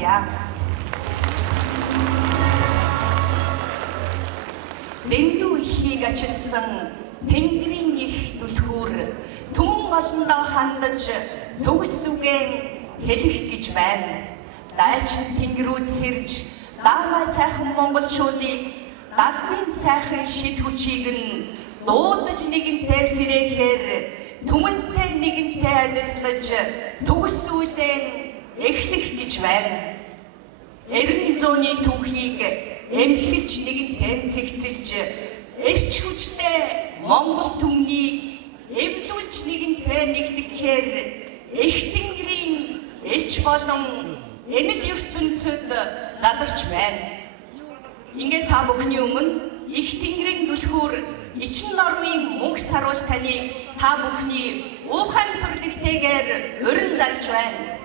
явуулъя. Дэндүү ихийг ачилсан тэнгэрийн их түлхүүр түмэн олондоо хандаж төгс үгэн хэлэх гэж байна. Дайчин тэнгэрүүд сэрж даамай сайхан монголчуудыг далмын сайхан шид хүчийг нь дуудаж нэгэнтэй сэрэхээр түмэнтэй нэгэнтэй адислаж төгс үлэн эхлэх гэж байна. Эрен зууны түүхийг эмхэлж нэгэнтэй цэгцэлж эрч хүчтэй Монгол түмнийг эвлүүлж нэгэнтэй нэгдэхээр их тэнгэрийн элч болон энэл ертөнцөд задарч байна. Ингээд та бүхний өмнө их тэнгэрийн түлхүүр Ичин нормын мөнх саруул таныг та бүхний уухайн төрлөختөйгээр урин залж байна.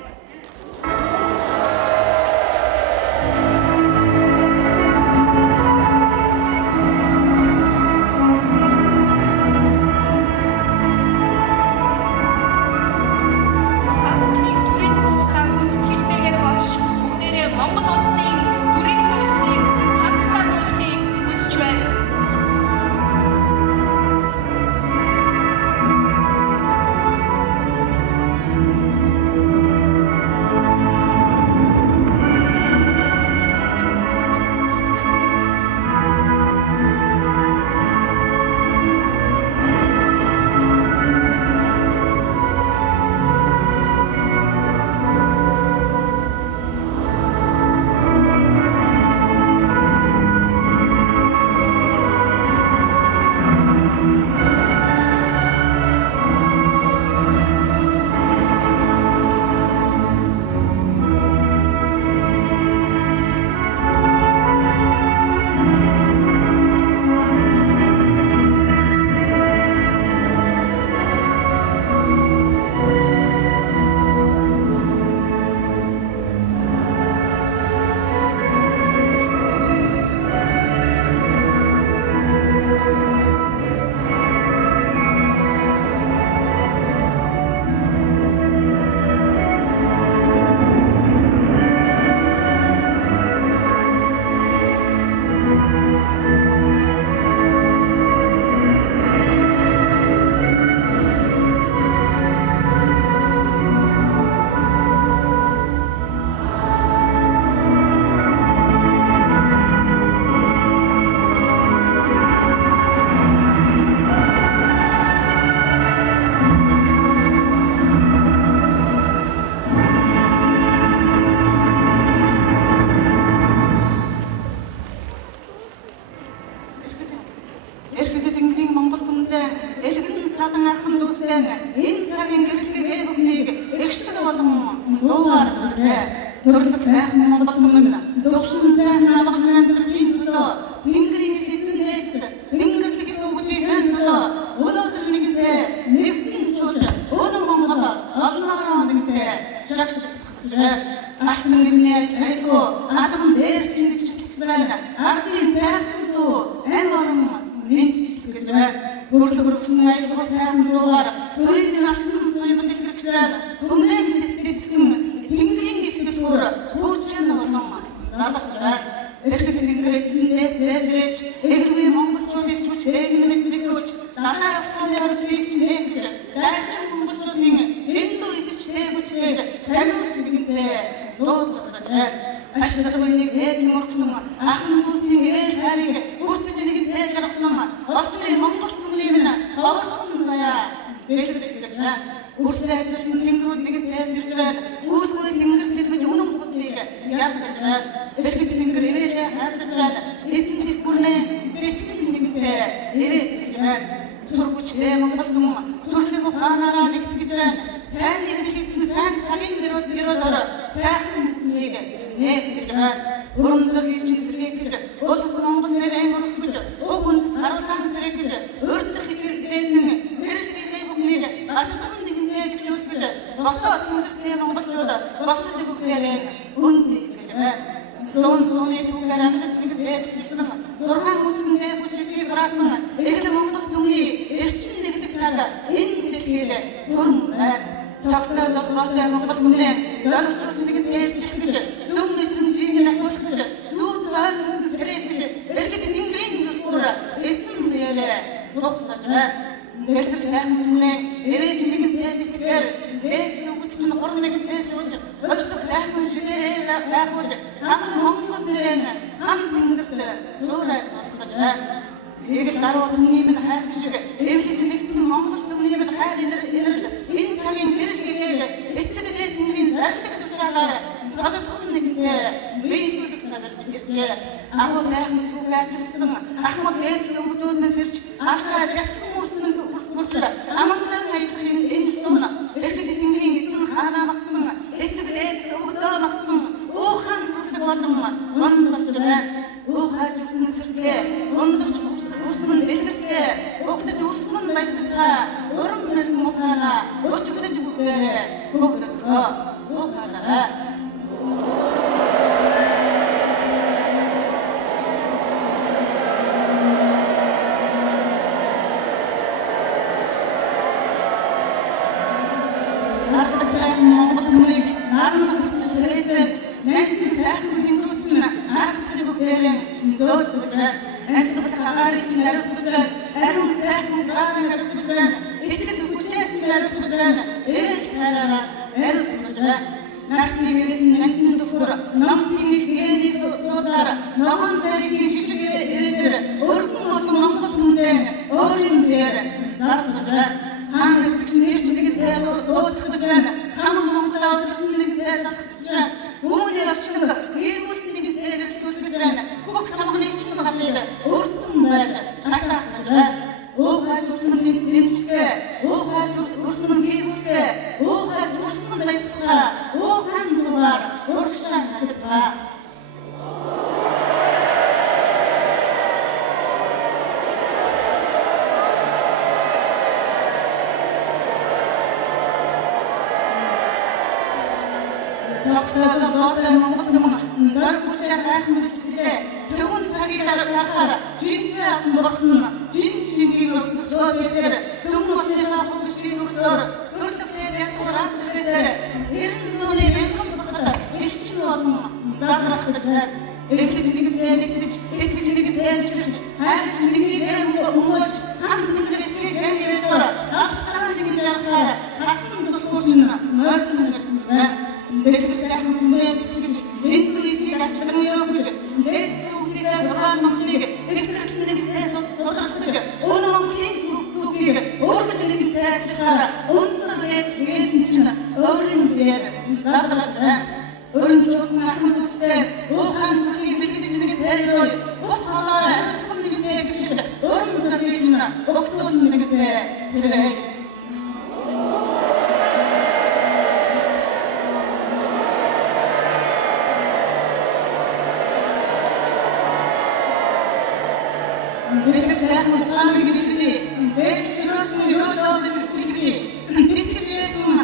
Төрлөх сайхан Монгол түмэн төгссөн сайхан амгалан амьдралын төлөө тэнгэрийн эзэн дээдс тэнгэрлэг өгдөг хэн төлөө өнөөдөр нэгэнтэй нэгтэн чуулж өнөө Монгол олноороо нэгэнтэй шагшигдах байна. Алтан нэрний айлгуу алган дээрч нэг шитлэгч байна. Ардын сайхан дуу ам орон мэдчилж гэж байна. Төрлөг өргсөн айлгуу сайхан дуугаар төрийн алтан соёмд илэрч байна. Түмэн дэдгсэн тэнгэрийн их түлхүүр түүчэн болон заларч байна. Эргэд тэнгэр эзэндээ зэсрэж эгэлгүй монголчууд ирж хүч дээгнэмэд мэдрүүлж далай автобусны ордлыг чинээгж дайчин монголчуудын дэндүү ивчтэй хүчтэйг таниулж нэгэнтэй дуудлах байна. Ашиглагыг дээдлэн өргсөн ахын дүүсийн ээл хайрыг бүртэж нэгэнтэй жаргасан осны монгол түмнийг нь ховорхон заяа бэлгэрэх гэж байна. Үрсээ ажилласан тэнгэрүүд нэгэнтэй сэрж байна. Гүйлгүй тэнгэр сэлбэж үнэн хутлыг ялгаж байна. Эргэд тэнгэр ивэлээ хайрлаж байна. Эзэнтийг бүрнээ битгэн нэгэнтэй ирээд гэж байна. Сургуучтай монгол түм сүрлэг ухаанаараа нэгтгэж байна. Сайн нэг билэгдсэн сайн цагийн гэрүүлээр сайхан нэг гэж байна. Уран зургийг чин сэргээх гэж улс монгол нэрээ өргөх гэж өг үндэс харуулан сэргээх гэж урдх ирээдэн хэрэглэгээ бүгнийг атдаган нэгэнтэй тэгшүүлэх гэж босоо тэнгэртэй монголчууд босож бүгдээрээ үнд гэж байна. Зууны түүхээр амлаж нэгэнтэй тэгшсэн 6 үсгэндээ бүжигдгийг браасан эгэл монгол түмний эрчин нэгдэг цаад энэ дэлхийд төрөн байна. Цагтаа золгоотой монгол түмнээ зоригжуулж нэгэнтэй ирчих гэж зөв дэлгэр сайхан түнээ ээж нэгэнтэй итгэхээр дээд сүгт чинь хорон нэгэнтэй жуулж өвсөх сайхан шүдэрээ байхуулж хамгийн Монгол нэрэн хан тэнгэрт суурай болгож байна. Эгэл гаруу түмний минь хайр шиг эвлэж нэгдсэн Монгол түмний минь хайр инэрл энэ цагийн гэрэлгээг эцэг дээд тэнгэрийн зарлаг тушаалаар тодтгон нэгэнтэй биелүүлэх чадварж иржээ. Агуу сайхан түүх ачилсан ахмад дээд сүгтүүд нь сэрж алдраа бяцхан мөрсөн хүртэл амандан аялах энэ тун эргэд тэнгэрийн эзэн хаанаа магтсан эцэг дээд сүгтөө магтсан уухан төрлөг болон мондорч байна. Уухаж үрсэн сэрцгээ мондорч үрсмэн бэлгэрцгээ өгдөж үрсмэн баясцгаа урам мэрэг мухаана өчөглөж бүгдээрээ бүгдцгөө уухаараа. Нардаг сайхан Монгол түмнийг нарны хүртэл сэрэж байна. Нандин сайхан тэнгэрүүд чинь аргадж бүгдээрээ зөөлгөж байна. Ансгал хагаарыг чинь ариусгаж байна. Ариун сайхан бааран ариусгаж байна. Итгэл хүчээр чинь ариусгаж байна. Эрээл хараараа ариусгаж байна. Нартны гэрээс нандин дөхөр намтын их гээний суудлаар ногоон дарихийн хишиг ирээдэр өргөн олон Монгол түмдээ өөрийн дээр зарлаж байна. Хаан эцэгч нэрч нэгэнтэй дуудах байна. Хамаг Монголоо өдөртөн нэгэнтэй салхаж байна. Үүний орчлог гээгүүл нэгэнтэй гэрэлтүүлж байна. Бүх тамганы чинь галыг өрдөн байж асаахж байна. Уухаж үрсмэн дэмжцгээ, уухаж үрсмэн гээгүүлцгээ, уухаж үрсмэн баясцгаа, уухан дугаар урагшаа надцгаа. Цогтой залуутай Монгол түмэн зориг хүчээр хайхан бэлтгэлээ. Зөвхөн цагийг дарахаар жинтэй алтан бурхан жингийн өвсгөө дээсээр түмэн болныхаа хөвшгийг өрсөөр төрлөختөө ятгуураа сэргээсээр 90 зууны мянган бурхад элчин болон залрахтаж байна. Эвлэж нэгэнтэй нэгдэж, итгэж нэгэнтэй нэширч, хайрлж нэгнийг өмгөөлж, хам тэнгэр эцгийг гэнэ байлгаар автаа нэгэн жаргахаар хатан дулгуурч нь ойрлон ирсэн байна. Дэлгэр сайхан түмээд итгэж, энэ үеийг ачлан өрөөгж, дээд сүгтээ сургаал Монголыг дэвтэрт нэгэнтэй судалгаж, өн Монголын түүхийг өөргөж нэгэнтэй ажиллахаар өндөр дээд сэгэд чинь өөрийн дээр залраж байна. Өрнжүүлсэн ахын төстэй уухан түлхийг бэлгэж нэгэнтэй өрөө, бус холоор ариусгам нэгэнтэй гიშиж, өрн заргийг чинь өгтүүл нэгэнтэй сэрээ. Дэлгэр сайхан ухааныг бэлгэлээ. Дээл чирөөсөн өрөөлөө бэлгэлээ. Итгэж байсан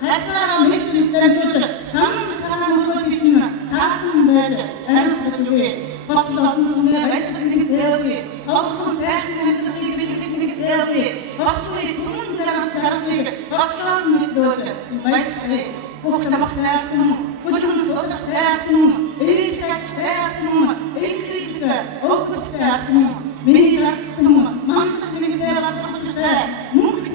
хадгаараа мэднэ дамжуулж намын цагаан өргөөд чинь хаалхан байж ариусгаж өгье. Батал олон түмнээ баясгаж нэгэнтэй өгье. Ховхон сайхан амьдралыг бэлгэлж нэгэнтэй өгье. Бас үе түмэн жаргалыг батлаар мэдлүүлж баясгая. Бүх тамхтай артам, бүлгэн содортой артам, эрэлт ачтай артам, энхрийлэг өгдөлтэй артам, миний артам, мандаж нэгэнтэй бадруулжтай, мөнх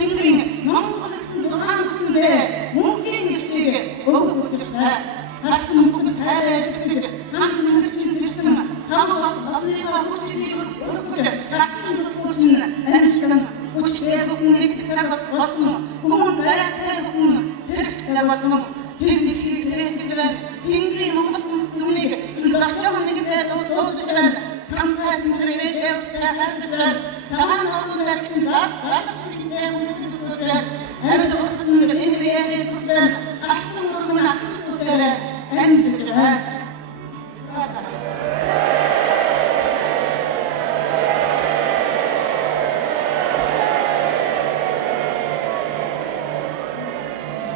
тэнгэрийн Монгол гэсэн 6 бүсгэндээ мөнхийн нэрчийг өгөх учиртай. Харсан бүгд хайраа эвлэгдэж, хан тэнгэр чинь сэрсэн, хамаг олныхаа хүчнийг өргөж, хатан дулгуурч нь амьсан. Хүчтэй бүхэн нэгдэх цаг болсон, хүмүүн заяатай бүхэн сэрэх цаг болсон. Тэр дэлхийг сэрэх гэж байна. Тэнгэрийн Монгол түмнийг зочоон нэгэнтэй дуудаж байна. Цамтай тэнгэр ивэжээ өстэй хайрлаж байна. Цагаан ногоон даригч залгч нэгэнтэй хүндэтгэл үзүүлж байна. Амьд бурхад нь энэ биеэрээ хүрч байна. Алтан мөргөн ахын төсөөрөө амьд байна.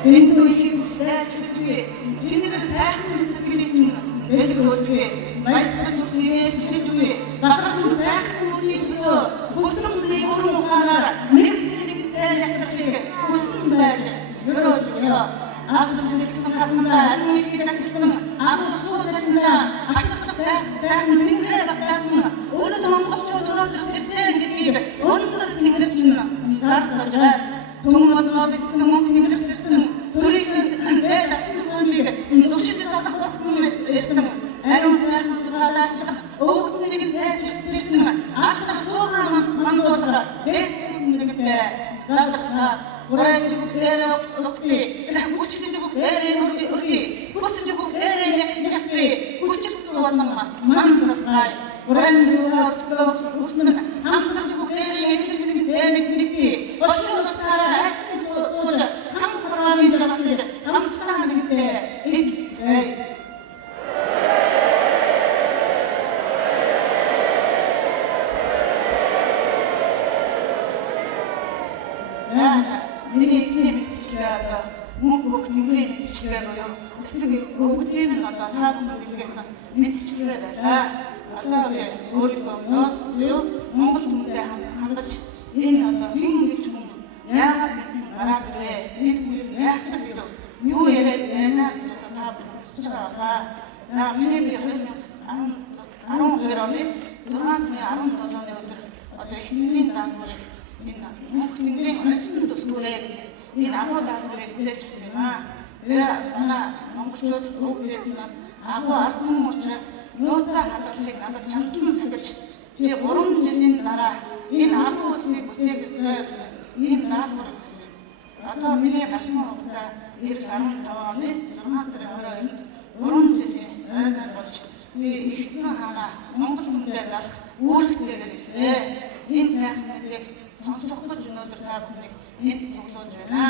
Энэ үеийг сайжруулж буй тэнгэр сайхан сэтгэлийг чинь дэлгэрүүлж буй баясгаж үрсэн ээлжлэж буй бахархан сайхан үеийн төлөө бүтэн нэгүрэн ухаанаар нэгдэж нэгэнтэй нэгтрахыг хүсэн байж өрөөж буй. Алдаж дэлгсэн хаднамдаа ариун ихийг ачилсан агуу суу залиндаа асарлах сайхан тэнгэрээ багтаасан өнөөдөр монголчууд өнөөдөр сэрсэн гэдгийг өндөр тэнгэр чинь зарлаж байна. Түмэн болноор гэсэн мөнх тэнгэрс ирсэн төрийнхэн дээд алтан сумыг душиж залах бурхтан ирсэн. Ариун сайхан сургаал аачлах өвгтөн нэгэнтэй сэрсэн алтар суугаа мандуулга дээд сүд нэгэнтэй залгарсаа урайлж бүгдээрээ өгтөе хүчлэж бүгдээрээ өргөе хүсэж бүгдээрээ нэгтрий хүчрэх болон мандацай урайлж өргөсөн хамтарч бүгдээрээ эглэж нэгтээ бошуунатаараа айсан сууж хамт хорваагийн жаргалыг хамтдаа нэгэнтэй эглэцгээе. Миний эхний мэдчилгээ одоо мөнх бүх тэнгэрийн мэдчилгээ буюу эцэг өвгдийн нь одоо та бүхэн дэлгэсэн мэдчилгээ байлаа. Одоо би өөрийнхөө нөөц буюу Монгол түмэндээ хандаж энэ одоо хэн гэж хүн яагаад гэдгийг гараад ирвэ? Энэ хүн яах гэж ирв? Юу яриад байна гэж одоо та бүхэн хүсэж байгаа хаа. За миний би 2012 оны 6 сарын 17-ны өдөр одоо их тэнгэрийн даалгаврыг энэ мөнх тэнгэрийн онцлог төлбөрээр энэ агуу даалгаврыг хүлээж авсан юм аа. Тэгээ манай монголчууд бүгдээс над агуу ард түмэн учраас нууцаа хадгалахыг надад чамдлан сахиж чи 3 жилийн дараа энэ агуу улсыг бүтээх ёстой гэсэн ийм даалгавар өгсөн. Одоо миний гарсан хугацаа эх 15 оны 6 сарын 22-нд 3 жилийн аймаар болж би ихцэн хаана Монгол түмэндээ залах үүрэгтэйгээр ирсэн. Энэ сайхан мэдээг сонсох гэж өнөөдөр та бүхнийг энд цуглуулж байна.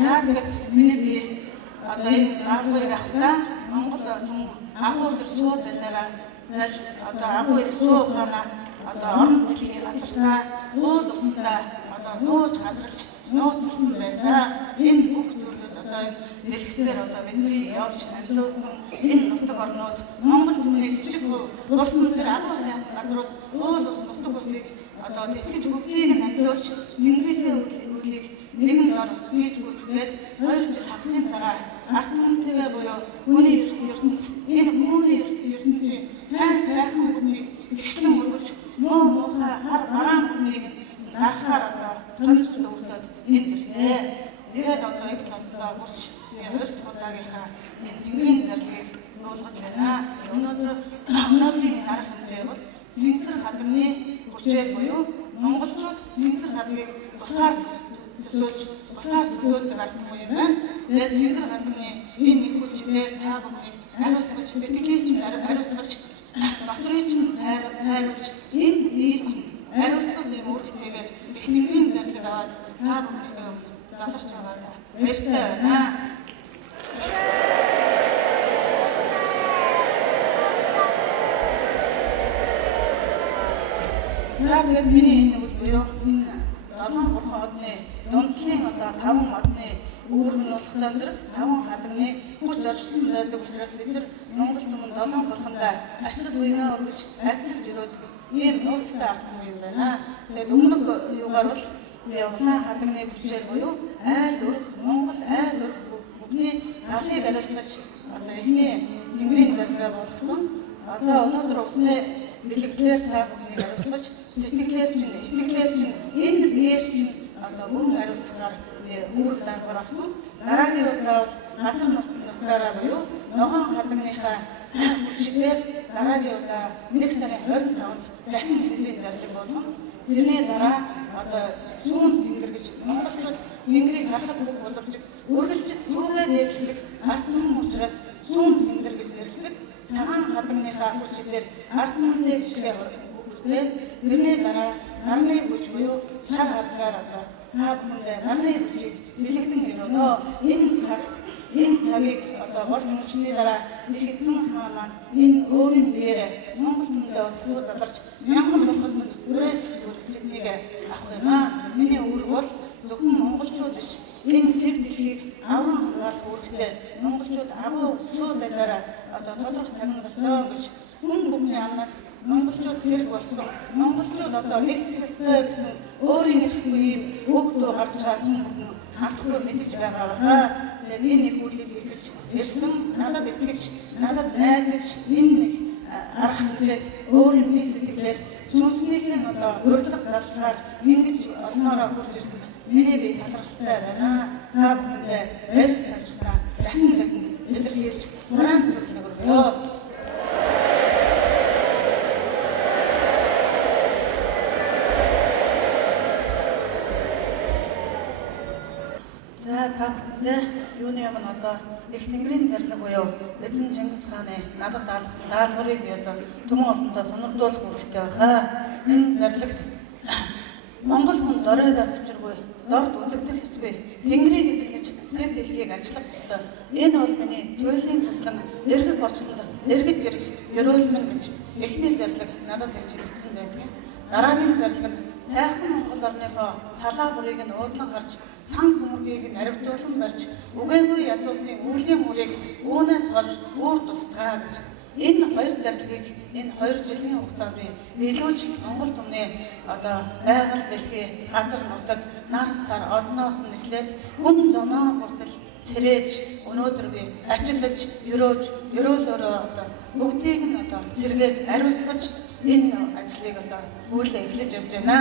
За тэгээд миний би одоо энэ даалгаврыг авахдаа Монгол түн агуу төр суу залаараа одоо агуу их суу ухаана одоо орон дэлхийн газартаа уул усандаа одоо нууж хадгалж нууцлсан байсан. Энэ бүх зүйлүүд одоо энэ дэлгэцээр одоо бидний явж амьлуулсан энэ нутаг орнууд Монгол түмний жижиг урсан тэр агуу сайхан газрууд уул ус нутаг усыг одоо тэтгэж бүгдийг нь амьлуулж тэнгэрийн үлийг нэгэн дор хийж гүйцэтгээд 2 жил хагасны дараа ард түмэнтэйгээ буюу хүний ертөнц энэ хүмүүний ертөнцийн сайн сайхан бүхнийг тэгшлэн өргөж муу муухай хар бараан бүхнийг гарахаар одоо томилж төвлөд энд ирсэн. Тэгээд одоо их талдаа хүрч хоёр дахь удаагийнхаа энэ тэнгэрийн зарлигийг нуулгаж байна. Өнөөдрийн энэ арга хэмжээ бол цэнхэр хадагны хүчээр буюу монголчууд цэнхэр хадагийг бусаар төсөөлж бусаар төлөөлдөг ард түмэн юм байна. Тэгээд цэнхэр хадагны энэ их хүчээр та бүхнийг ариусгаж сэтгэлийг чинь ариусгаж дотрыг чинь цайруулж энэ бие чинь ариусгал юм үүрэгтэйгээр их тэнгэрийн зарлиг аваад та бүхнийг заларч байгаа баяртай байна. За тэгээд миний энэ үйл буюу энэ 7 бурхан одны дундлын одоо 5 модны үүрэг нь болохтой зэрэг 5 хадагны хүч оршин байдаг учраас бид нар Монгол түмэн 7 бурхандаа ашиг буйнаа өргөж айцлж өрөөдөг ийм нууцтай ард түмэн юм байна. Тэгээд өмнөх юугаар бол улаан хадагны хүчээр буюу айл өрх Монгол айл өрх бүхний галыг ариусгаж одоо эхний тэнгэрийн зарлигаа болгосон. Одоо өнөөдөр усны бэлэгдлэр та бүхнийг ариусгаж сэтгэлээр чинь итгэлээр чинь энэ биеэр чинь одоо бүрэн ариусгаар үүрэг даалгавар авсан. Дараагийн удаа бол газар нутгаараа буюу ногоон хадагныхаа хүчээр дараагийн удаа 1 сарын 25-нд дахин тэнгэрийн зарлиг болгон тэрний дараа одоо сүүн тэнгэр гэж монголчууд тэнгэрийг харахад хөг боловч үргэлжид сүүгээ нэрлэдэг ард түмэн учраас сүүн тэнгэр гэж нэрлэдэг. Цагаан хадагныхаа хүчээр ард түмэндээ гişгээ хүртээд тэрний дараа нарны хүч буюу шар хадгаар одоо та бүхэндээ нарны хүчийг бэлэгдэн өрөөнө. Энэ цагийг одоо болж өнгөрсөний дараа их эзэн хаан маань энэ өөрийн биеэр Монгол түмэндээ утгуу задарч мянган бурхад минь үрээлж тэднийг авах юм аа. Миний үүрэг бол зөвхөн монголчууд биш. Энэ тэр дэлхийг аврам хамгаалах үүрэгтэй монголчууд агуу суу залаараа одоо тодорхой цаг нь болсон гэж хүн бүхний амнаас монголчууд сэрэг болсон. Монголчууд одоо нэгтгэх ёстой гэсэн өөрийн эрхгүй ийм үг дуу гарч байгаа хүмүүс хандахгүй мэдэж байгаа баха. Тэгээд энэ нэг үйлийг хийх гэж ирсэн, надад итгэж, надад найдаж энэ нэг арга хэмжээнд өөрийн бие сэтгэлээр сүнснийхэн одоо урилга залгаар ингэж олноороо хурж ирсэн. Миний бие талархалтай байна. Та бүхэндээ баярлж талархсан. Дахин илэрхийлж хураан төрлөг өргөё. За та бүхэндээ юуны өмнө одоо их тэнгэрийн зарлаг буюу эзэн Чингис хааны надад даалгасан даалгаврыг би одоо түмэн олондоо сонирдуулах хэрэгтэй байна. Энэ зарлагт Монгол хүн дорой байх учиргүй, дорд үзэгдэх ёсгүй, тэнгэрийг эзэгнэж тэв дэлхийг ажиллах ёстой. Энэ бол миний туйлын хүслэн эргэг орчлонд эргэж ирэх ёроолмын гэж эхний зарлаг надад хэлэгдсэн байдаг. Дараагийн зарлаг нь сайхан Монгол орныхоо салаа бүрийг нь уудлан гарч, сан хөмөргийг нь аривдуулан барьж, үгээгүй ядуусын үүлийн мөрийг үүнээс хойш үүр тусдгаа гэж. Энэ хоёр зарлагийг энэ 2 жилийн хугацаанд би биелүүлж Монгол түмний одоо байгаль дэлхий газар нутаг нар сар одноос нь эхлээд хүн зоноо хүртэл сэрэж өнөөдөр би ажиллаж ёроолөөрөө одоо бүгдийг нь одоо сэргээж ариусгаж энэ ажлыг одоо үйлээ эхлэж явж байна.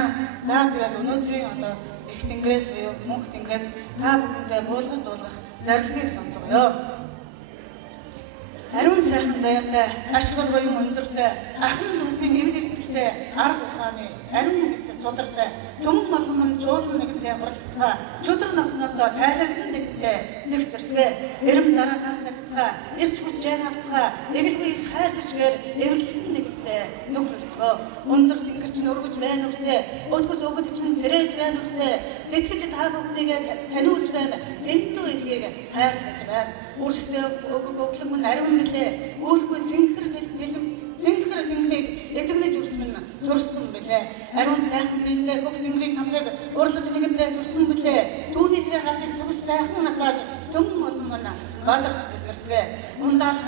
За тэгээд өнөөдрийн одоо их тэнгэрээс буюу мөнх тэнгэрээс та бүхэндээ буулгаж дуулгах зарлагыг сонсгоё. Ариун сайхан заяатай, ашигт буюу өндөртэй, ахан дүүсийн эвлэгдэлтэй, арга ухааны, ариун их судартай, төмөн болгон жуулан нэгэнтэй хуралцгаа, чөдөр ногтноосоо тайлбардан нэгэнтэй зэгц зэрцгээ, эрэм дараагаа сагцгаа, ирч хүчээр авцгаа, эгэлгүй хайр гişгээр эвлэлтэн нэгэнтэй нөхрөлцгөө, өндөр тэнгэрч өргөж байна үрсэ, өдгөс өгöd чинь сэрэж байна үрсэ, тэтгэж та бүхнийг таниулж байна, дэндүү ихийг хайрлаж байна. Үрстэй өглөг мөн ариун билээ, үйлгүй зинхэр тэнгэрийг эзэгнэж үрсмэн төрсөн билээ. Ариун сайхан биендээ хөг тэнгэрийн тамгыг урлаж нэгэндээ төрсөн билээ. Түүнийхээ галыг төгс сайхан насааж төмөн олон мана бадарч дэлгэрцгээ. Ундаалах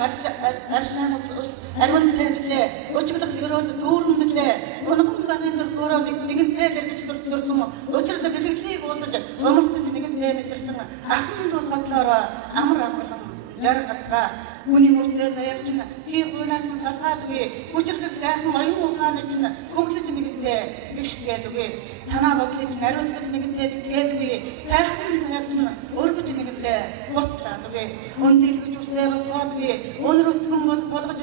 аршаан ус ариунтай билээ. Өчиглэх ёроол дүүрэн билээ. Унган багын дөргөөрөө нэгэнтэй лэргэж төрсөн. Учирлаг бэлгэлийг уулзаж умартаж нэгэнтэй мэдэрсэн. Ахан дус готлоороо амар амгалан жар гацгаа. Хүний мөртөө заяагч нь хий хуунаас нь салгаад үгүй. Хүчрхэг сайхан оюун ухааны чинь хөглөж нэгэнтэй тэгшгээд үгүй. Санаа бодлыг чинь ариусгаж нэгэнтэй тэтгээд үгүй. Сайхан заяагч нь өргөж нэгэнтэй хурцлаад үгүй. Өндөлгөж үрсээ босгоод үгүй. Өнөр өтгөн болгож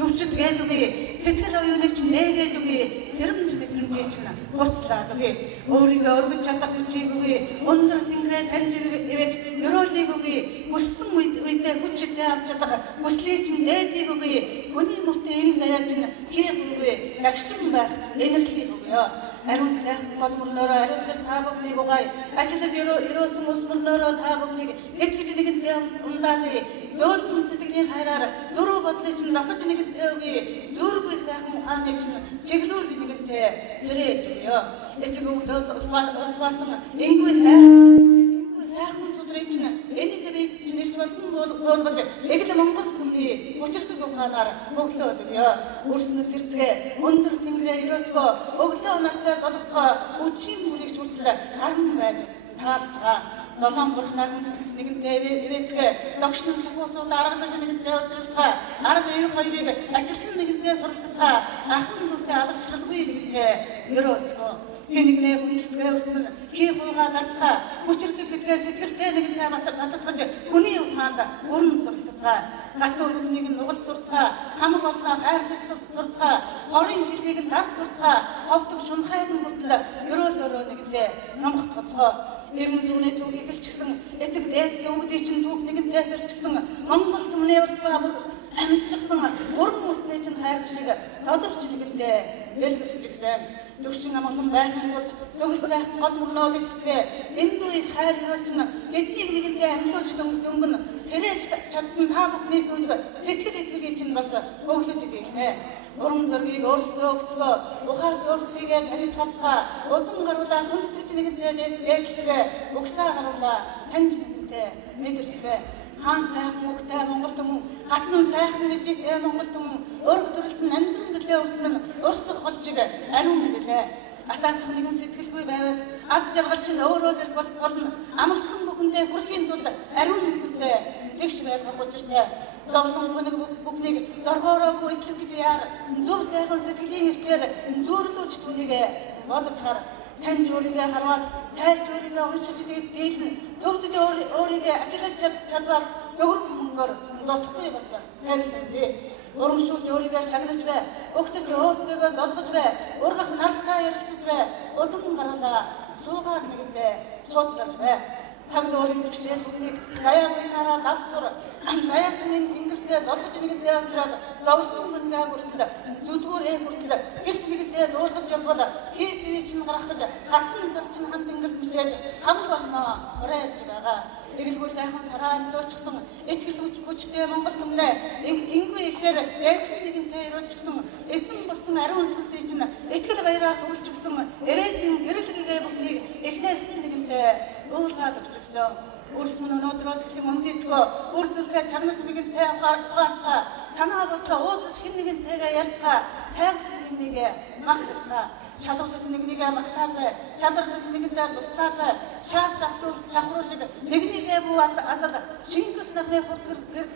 төвшөдгээд үгүй. Сэтгэл оюуныг чинь нээгээд үгүй. Сэрэмж мэдрэмжийг чинь хурцлаад үгүй. Өөрийгөө өргөж чадах хүчийг үгүй. Өндөр тэнгэрээ таньж ивэх ёроолыг үгүй. Хүссэн үедээ хүчтэй авч чадах хүслийг чинь нээдэг үгүй. Хүний мөртөө энэ заяа чинь хийх үгүй. Дагшин байх энерги үгүй. Ариун сайхан гол мөрнөөрөө ариусгаж та бүхнийг угаая. Ажиллаж өрөөсөн ус мөрнөөрөө та бүхнийг итгэж нэгэнтэй ундаалъя. Зөөлөн сэтгэлийн хайраар зөрүү бодлыг чинь засаж нэгэнтэй үгүй. Зөөргүй сайхан ухааны чинь чиглүүлж нэгэнтэй сэрэж үгүй. Эцэг өвдөөс улбаасан энгүй сайхан судрыг чинь энийг би чинь ирж болгож эгэл Монгол түмний учирхэг ухаанаар өглөөд өгье. Өрснө сэрцгээ өндөр тэнгэрээ өрөөцгөө өглөө нартай золгоцгоо үчийн мөрийг хүртэл харан байж таалцгаа. Долоон бурх наранд тэтгэж нэгэнтэй ивэцгээ догшин сахуусууд аргадаж нэгэнтэй уулзралцгаа. Арга ив хоёрыг ажилтан нэгэнтэй суралцгаа. Ахан дүүсээ алгачлаггүй нэгэнтэй өрөөцгөө. Хинэгнээ хүндэлцгээ өрсмөн хий хуугаа дарцгаа. Хүчрхэг гэдгээ сэтгэлтэй нэгэнтэй бататгаж хүний ухаанд өрн суралцгаа. Гатуу бүгнийг нь угалт сурцгаа. Хамаг олноо хайрлаж сурцгаа. Хорын хилийг нь дард сурцгаа. Ховдог шунхайг нь хүртэл ёроолөөрөө нэгэнтэй номхот гоцгоо. Эргэн зүүнээ түүгийг хэлчихсэн эцэг дээдсэн өвдий чинь түүх нэгэнтэй сэрчгсэн Монгол түмний улбаа амилчихсан өргөн үснээ чинь хайр шиг тодорч нэгэнтэй дэлбэрчихсэн. Төвшин амгалан байхын тулд төгс сайхан гол мөрнөө итгэцгээ дэндүү их хайр хөрөлч нь тэднийг нэгэнтэй амьлуулж дөнгөн сэрэж чадсан та бүхний сүнс сэтгэл итгэлийг чинь бас хөглөж идэхнэ. Уран зургийг өөрсдөө өгцгөө ухаарч өөрсдийгээ таних харцгаа удан гаруулаа хүндэтгэж нэгэнтэй дээдлцгээ угсаа гаруулаа таньж нэгэнтэй мэдэрцгээ хаан сайхан мөнгөтэй Монгол түмэн, хатан сайхан ижтэй Монгол түмэн, өрг төрөлцөн амьдран гэлээ урсмын урсгал гол шиг ариун гэлээ. Атаацх нэгэн сэтгэлгүй байвас аз жаргал чинь өөрөө л болно. Амлсан бүхэндээ хүрхийн тулд ариун сүнсээ тэгш байлгах учиртай. Зовлон бүхнийг зоргоороо бүэтлэг гэж яар зөв сайхан сэтгэлийн ирчээр зөөрлөөж түүнийг бодож хар. Таньж өөрийгөө харвас, тайлж өөрийгөө уншиж дийлэн, төвдөж өөрийгөө ажиллаж чадвас төгрөг мөнгөөр дутхгүй бас тайлбарлая. Урамшуулж өөрийгөө шагнаж бай, өгтөж өөртөөгөө золгож бай, ургах нартай ярилцаж бай, удам гаргалаа, суугаар нэгэндээ суудлаж бай. Цаг зуурын бэрхшээл бүхнийг заяа буйнаараа давцур, заяасан энэ тэнгэртээ золгож нэгэндээ авчраад зовлон мөнгөө хүртэл, зүдгүүрээ хүртэл хэлж нэгэндээ дуулгаж явбал хийсвээ чинь гарах гэж хатан сар чинь хан тэнгэрт бишээж хамаг болноо урайлж байгаа. Эгэлгүй сайхан сараа амьлуулчихсан итгэл хүчтэй Монгол түмнээ ингүй ихээр дайсан нэгэнтэй өрөөчгсөн эзэн болсон ариун сүнсээ чинь итгэл баяраар хөвлөжгсөн ирээдүйн гэрэлгээ бүхнийг эхнээс нэгэнтэй уулгаад өгчгсөн. Өрс мөн өнөөдрөөс эхлэн өндийцгөө үр зүрхээ чагнаж нэгэнтэй хаацгаа санаа бодлоо уудаж хэн нэгэнтэйгээ ярьцгаа сайхан нэгнийгээ магтацгаа шалгуулж нэгнийгээ магтаад бай, шалгуулж нэгэнтэй туслаад бай, шаар шахруу шиг нэгнийгээ бүү адал шингэл нарны хурц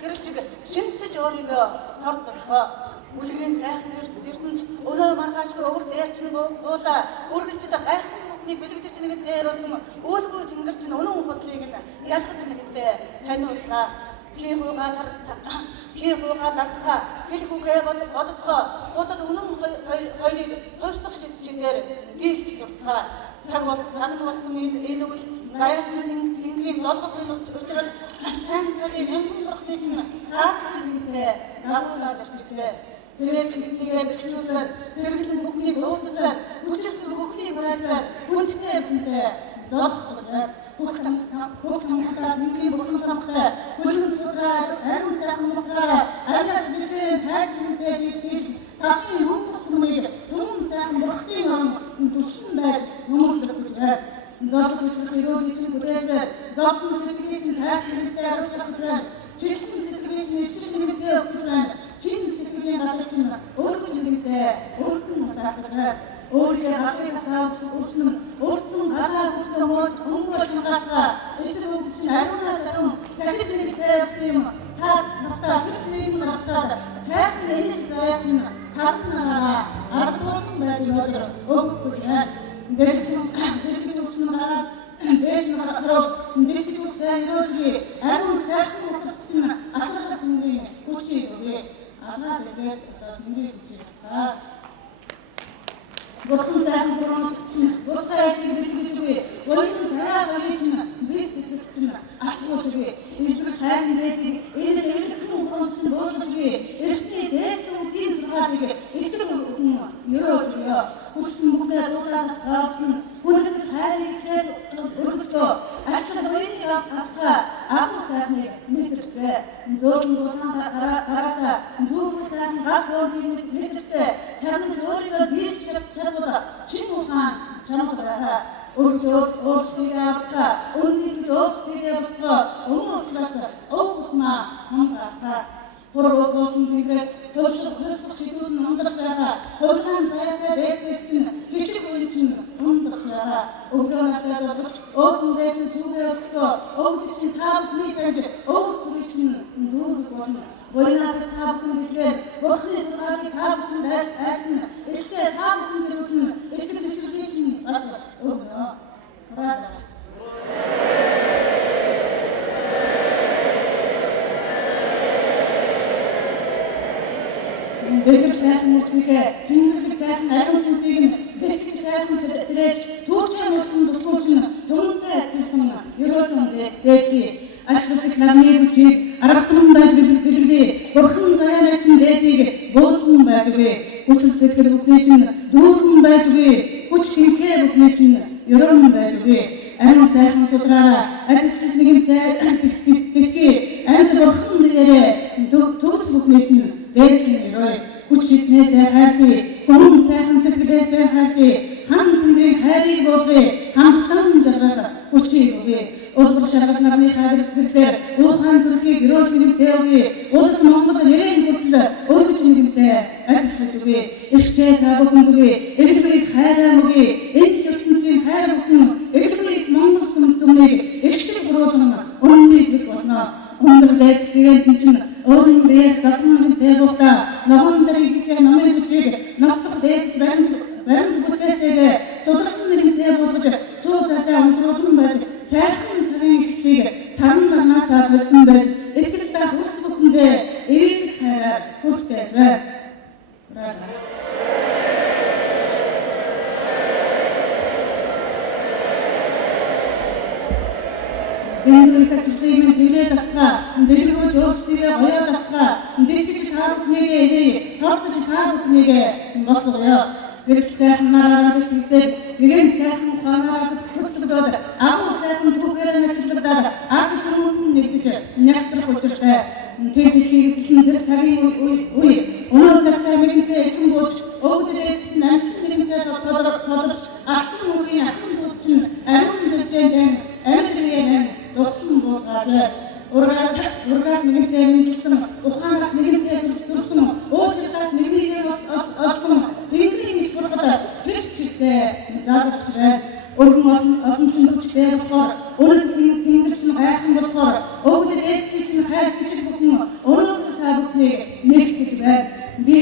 гэрэл шиг шимтэж өөрийгөө тордцгоо. Үлгэрийн сайхан ертөнц өнөө маргаашгүй өвөр дээр чинь буулаа үргэлжид гайхан бүхнийг бэлэгдэж нэгэнтэй өрөөсөн үүлгүй тэнгэр чинь өнөө худлыг нь ялгаж нэгэнтэй таниуллаа. Хий хуугаа дарцгаа, хэл хүгээ бодоцгоо, худал үнэн хоёрыг ховсох шидшгээр дийлж сурцгаа. Цаг болсон энэ үйл заяасан тэнгэрийн золгох учрал сайн цагийн мянган бурхны чинь саадгүй нэгэнтэй дагуулаад ирчихсэн. Сэрэж тэднийгээ бэхжүүлж байна, сэргэлэн бүхнийг дуудаж байна, бүжиглэн бүхнийг урайлж байна, хүнтэй бүнтэй золгох гэж байна. Бүх тамхатаа тэнгэрийн бурхан тамхтай, бүлгэн судраа ариун сайхан мухраараа, ариас бэлгээр тайлж нэгтэй дийлж, дахин Монгол түмнийг түмэн сайхан бурхтын орон түшин байж өмөрлөх гэж байна. Золгож үзэх өрөөний чинь хүрээж байна, зовсон сэтгэлийн чинь тайлж нэгтэй ариуслах гэж байна, жилсэн сэтгэлийн чинь ирчиж нэгтэй өгч байна, шинэ сэтгэлийн галыг чинь өөргөж нэгтэй өөргөн масаах гэж байна. Өөрийн галыг асаавсан урдсан галаа хүртэн өмгөж магаацаа эцэг өгч чинь ариунаас ариун сахиж нэгтэй явсан юм цаад батаа хэлснийг марчаад сайхан энэс заяач нь сарнараа ардуулсан байж өдөр өгөхгүй байна. Дэлгэж өгсөн мараад дээш мараад дэлгэж өгсөн өрөөжгүй ариун сайхан мутарч чинь асарлах тэнгэрийн хүчийг өгье. Асаа дэлгээд тэнгэрийн хүчийг цаа. Бурхан сайхан буруунд чинь буцаа ихийг бэлгэж үгүй. Воин заяа воин чинь бис сэтгэлч нь атгуулж үгүй. Илбэр хайрын дээдийг энэ л эвлэгхэн буруунд чинь буулгаж үгүй. Эртний дээдсэн үдийн сургаалыг итгэл өрөөж үгүй. Хүссэн бүхнээ дуулаад заавсан. Хүндэт хайрыг ихэд өргөцөө. Ашиг воиныг авцаа. Агуу сайхныг мэдэрцээ. Зөөлөн дулаан гараасаа дүүргүү сайхан гал дуудгийг мэдэрцээ. Чамд өөрийгөө биелж чадвал шин ухаан чамд байгаа. Өөрсдийгөө авцаа. Өндөлж өөрсдийгөө босгоо. Өмнө учраас өвгмаа хамгаалцаа. Хуруу буусан тэнгэрээс хөвсөх шидүүд нь ундарч байгаа. Хөвлөн зайтай бэцэс чинь бичиг үйл чинь ундарч байгаа. Өглөө нартай золгож өөдөн дээс сүгээ өгчөө. Өвгд чинь та бүхний байж өвгд чинь дүүрэг болно. Воинад та бүхэн билээ. Бурхны сургаалыг та бүхэн айлтна. Илчээ та бүхэн дөрвөн итгэл бичвэрийг чинь бас өгнө. Баярлалаа. Дэвжил сайхан үсгээ, тэнгэрлэг сайхан ариун сүнсийг бэтгэж сайхан сэрэж, түүчэн болсон дулгуурч нь түмэнтэй адилсан ерөөлөн дээдий. Ашиглах намын хүчийг аргатан байж бэлгэлээ. Бурхан заяанаа чинь дээдийг буулган байж үгүй. Хүсэл сэтгэл бүхний чинь дүүрэн байж үгүй. Хүч хинхээ бүхний чинь ерөөн байж үгүй. Ариун сайхан судраараа адилсч нэгэнтэй бэлтгэе. Амьд бурхан дээрээ төгс бүхний чинь дээдийн ерөө. Хүч хитнээсээ хайртай, хүн сайхан сэтгэлээсээ хайртай, хан тэнгэрийн хайрыг болгоё, хамтан жаргал хүчийг өгье. Улбар шаргал нарны хайр бэлгээр, ухаан төрхийг өрөөж нэгтэй өгье. Улс Монгол нэрийн хүртэл өргөж нэгтэй ажиллаж өгье. Эрчээ та бүхэнд өгье. Эглэгийг хайраа өгье. Энэ ертөнцийн хайр бүхэн эглэгийг Монгол хүмүүнийг эрчиг буруулан өнөний зэрэг болно. Өндөр дэвсгэн чинь өөрийн биеэ засмын дэвота ногоон дээр ихтэй намын хүчийг ноцох дэвс баримт бүтээтэйгээ судласан нэгтэй болгож суу цаашаа өндрүүлсэн байж сайхан зэргийн ихийг сарн намаасаа болсон байж итгэл хүрс бүхэндээ эвийг хайраар хүртээ байна. Энд ихтэй тэрээ татсаа, дэлгүүр жуулсдээ гоёо татсаа, дэлгэж таахныг хортож таахныг босгоё. Гэрэл сайхан мараараа бэлтгэлтэй, нэгэн сайхан ухаанаараа хөтлөгдөд, агуу сайхан түүхээр мэтлэгдээд, агуу хүмүүн нэгдэж, нягтрах учиртай. Тэр дэлхийгдсэн тэр цагийн үе, өнөө цагтаа нэгэнтэй ихэн бууж, өвдөдөөс намхан нэгэнтэй тодорч, алтан мөрийн ахын дуусчин, ариун дэвжээдэн, амьдрийн Доксон боцаажээ. Ургаас нэгтэй мэдлсэн, ухаанаас нэгтэй төрсөн, уучраас нэгнийгээ олсон, тэнгэрийн их бурхад хэрэгчтэй заалж байна. Өргөн олон хүчтэй болохоор, өнөөдөр тэнгэр чинь гайхан болохоор, өвгөд эцэг чинь хайр гişиг бүхэн өнөөдөр та бүхнийг нэгтгэж байна. Би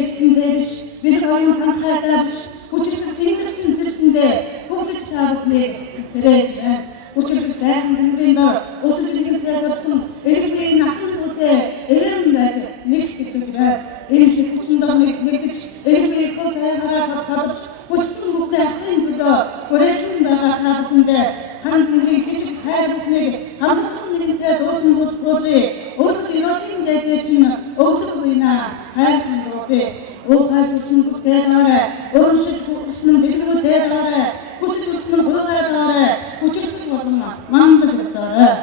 ирсэндээ биш, би хоёрын хамхайдаа биш, хүчтэй тэнгэр чинь зэрсэндээ бүгд та бүхнийг сэрэж байна. Учирч сайхан тэнгэрийн дор өсөж нэгтэй төрсөн эглэгийн ахын үсээ эрэм байж нэгтгэж байна. Энэ шиг хүчин дорныг нэгдэж эглэгийг хөтайхаараа тодорч хүссэн бүхэн ахын төлөө хүрээлэн байгаа та бүхэндээ хан тэнгэрийн гişиг хайр бүхнийг хамтдаа нэгтэй дуудан буулгая. Өөрөөр ерөөлийн дэдээ чинь өглөг буйна хайрхан дуудаа. Уухай хүчин бүхтээрээ өөрөмшиж хүссэн дэлгүүрээрээ хүсэж хүссэн гойгаараа хүчрэх болно. Мандаж өсөөрэй.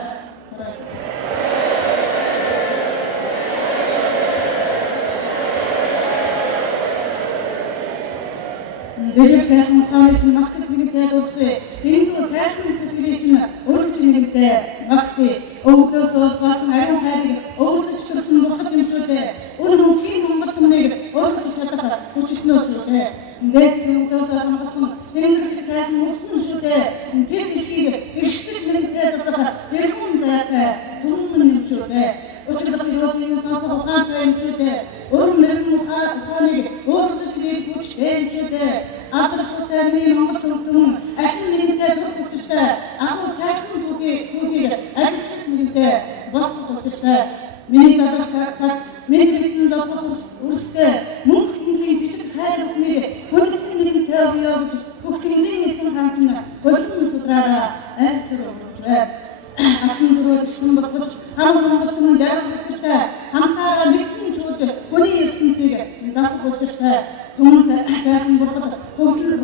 Дэжиг сайхан ухаанч магтаж нэгтэй дурсээ. Эндүү сайхан сэтгэлийг чинь өөрөж нэгтэй магтъя. Өвгдөөс олгосон ариун хайрыг өөрөж чөлсөн бурхад юм шүү дээ. Өнөөгийн Монгол хүнийг өөрөж чадах хүчнөө шүү дээ. Дээдс өвгдөөс олгосон тэнгэрийн сайхан өрсөн шүү дээ. Тэр дэлхийг эргэжтэй нэгтэй засах тэрхүүн зайтай түмэн юм шүү дээ. Учирдах ерөөлийн сонсох ухаантай юм шүү дээ. Өрн мэрэн ухааныг өөрөж хийж хүчтэй юм шүү дээ. Адрестай Монгол хүмүүс ахин нэгтэй төгсөжтэй агуу сайхан түүхийг ажиглаж нэгтэй босч төгсөжтэй миний залгах цагт миний битэн зовлон үрстэй мөнх тэнгэрийн бишиг хайр бүхнийг хөлтөг нэгтэй өгөө гэж бүх тэнгэрийн эзэн хаанч болон судраараа айхтар өгч байна. Хатан дөрөв гişэн босож хамаг Монгол хүмүүс жаргал өгчтэй хамтаараа нэгэн чуулж хүний ертөнцийг засах учиртай. Түмэн сайхан бурхад хөгжлөн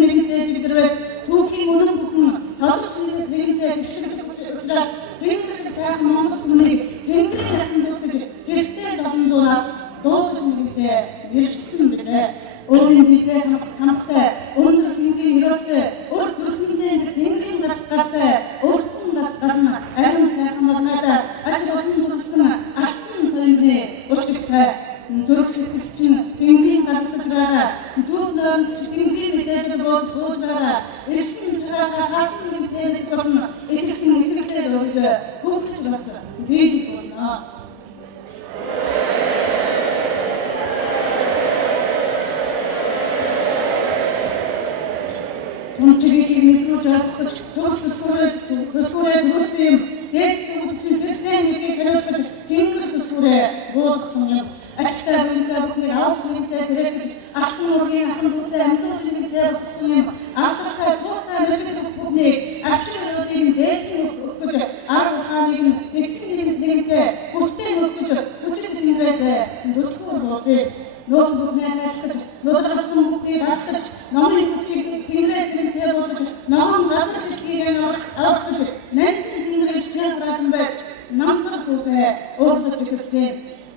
нэгэнтэй жигэрвэс түүхийн үнэн бүхэн тодорч нэгэнтэй гişгдэх учраас тэнгэрийн сайхан Монгол хүнийг тэнгэрийн дахин дүүсгэж тэртээ зовлон зуунаас дуудаж нэгэнтэй ирсэн билээ. Өөрийн биетэй хамттай өндөр тэнгэрийн өрөөлтэй өөр зүрхэндээ тэнгэрийн галтай өөрсөн гарна ариун сайхан моднада аж олон төрсөн алтан соёмны урчигтай зүрх сэтгэл чинь тэнгэрийн галцаж байгаа зүуд норн тэнгэрийн мэдээлэл бууж байгаа эрсэн цагаа хаалтан нэгтэй мэд болно итгэсэн итгэлтэй өөрийгөө бүгдж бас бий болно. Мөнчгийг мэдүүлж чадах төгсгөрөө төрсөн дээдсийн үтчин сэрсэн нэгийг хариуцаж тэнгэр төгсгөрөө буулгасан юм. Ачтай бүнтэй бүхнийг авч нэгтэй зэрэгж алтан мөргийн ахын бүсээ амьдуулж нэгтэй босгосон юм. Алхахтай цуухтай мэрэгдэг бүхнийг авшиг өрөөдийн дээдсийн өгөж арга ухааныг нэгтэй хүртээ өгөж хүчин тэнгэрээс бүлгүүр буулсан. Нууц бүхнээ хайрлаж, нударгасан бүхнийг дарахж, номын хүчийг тэнгэрээс нэгтэй болгож, номон газар дэлхийг аврахж, нандин тэнгэрч чанарсан байж, намтар бүхээ уурлаж ирсэн.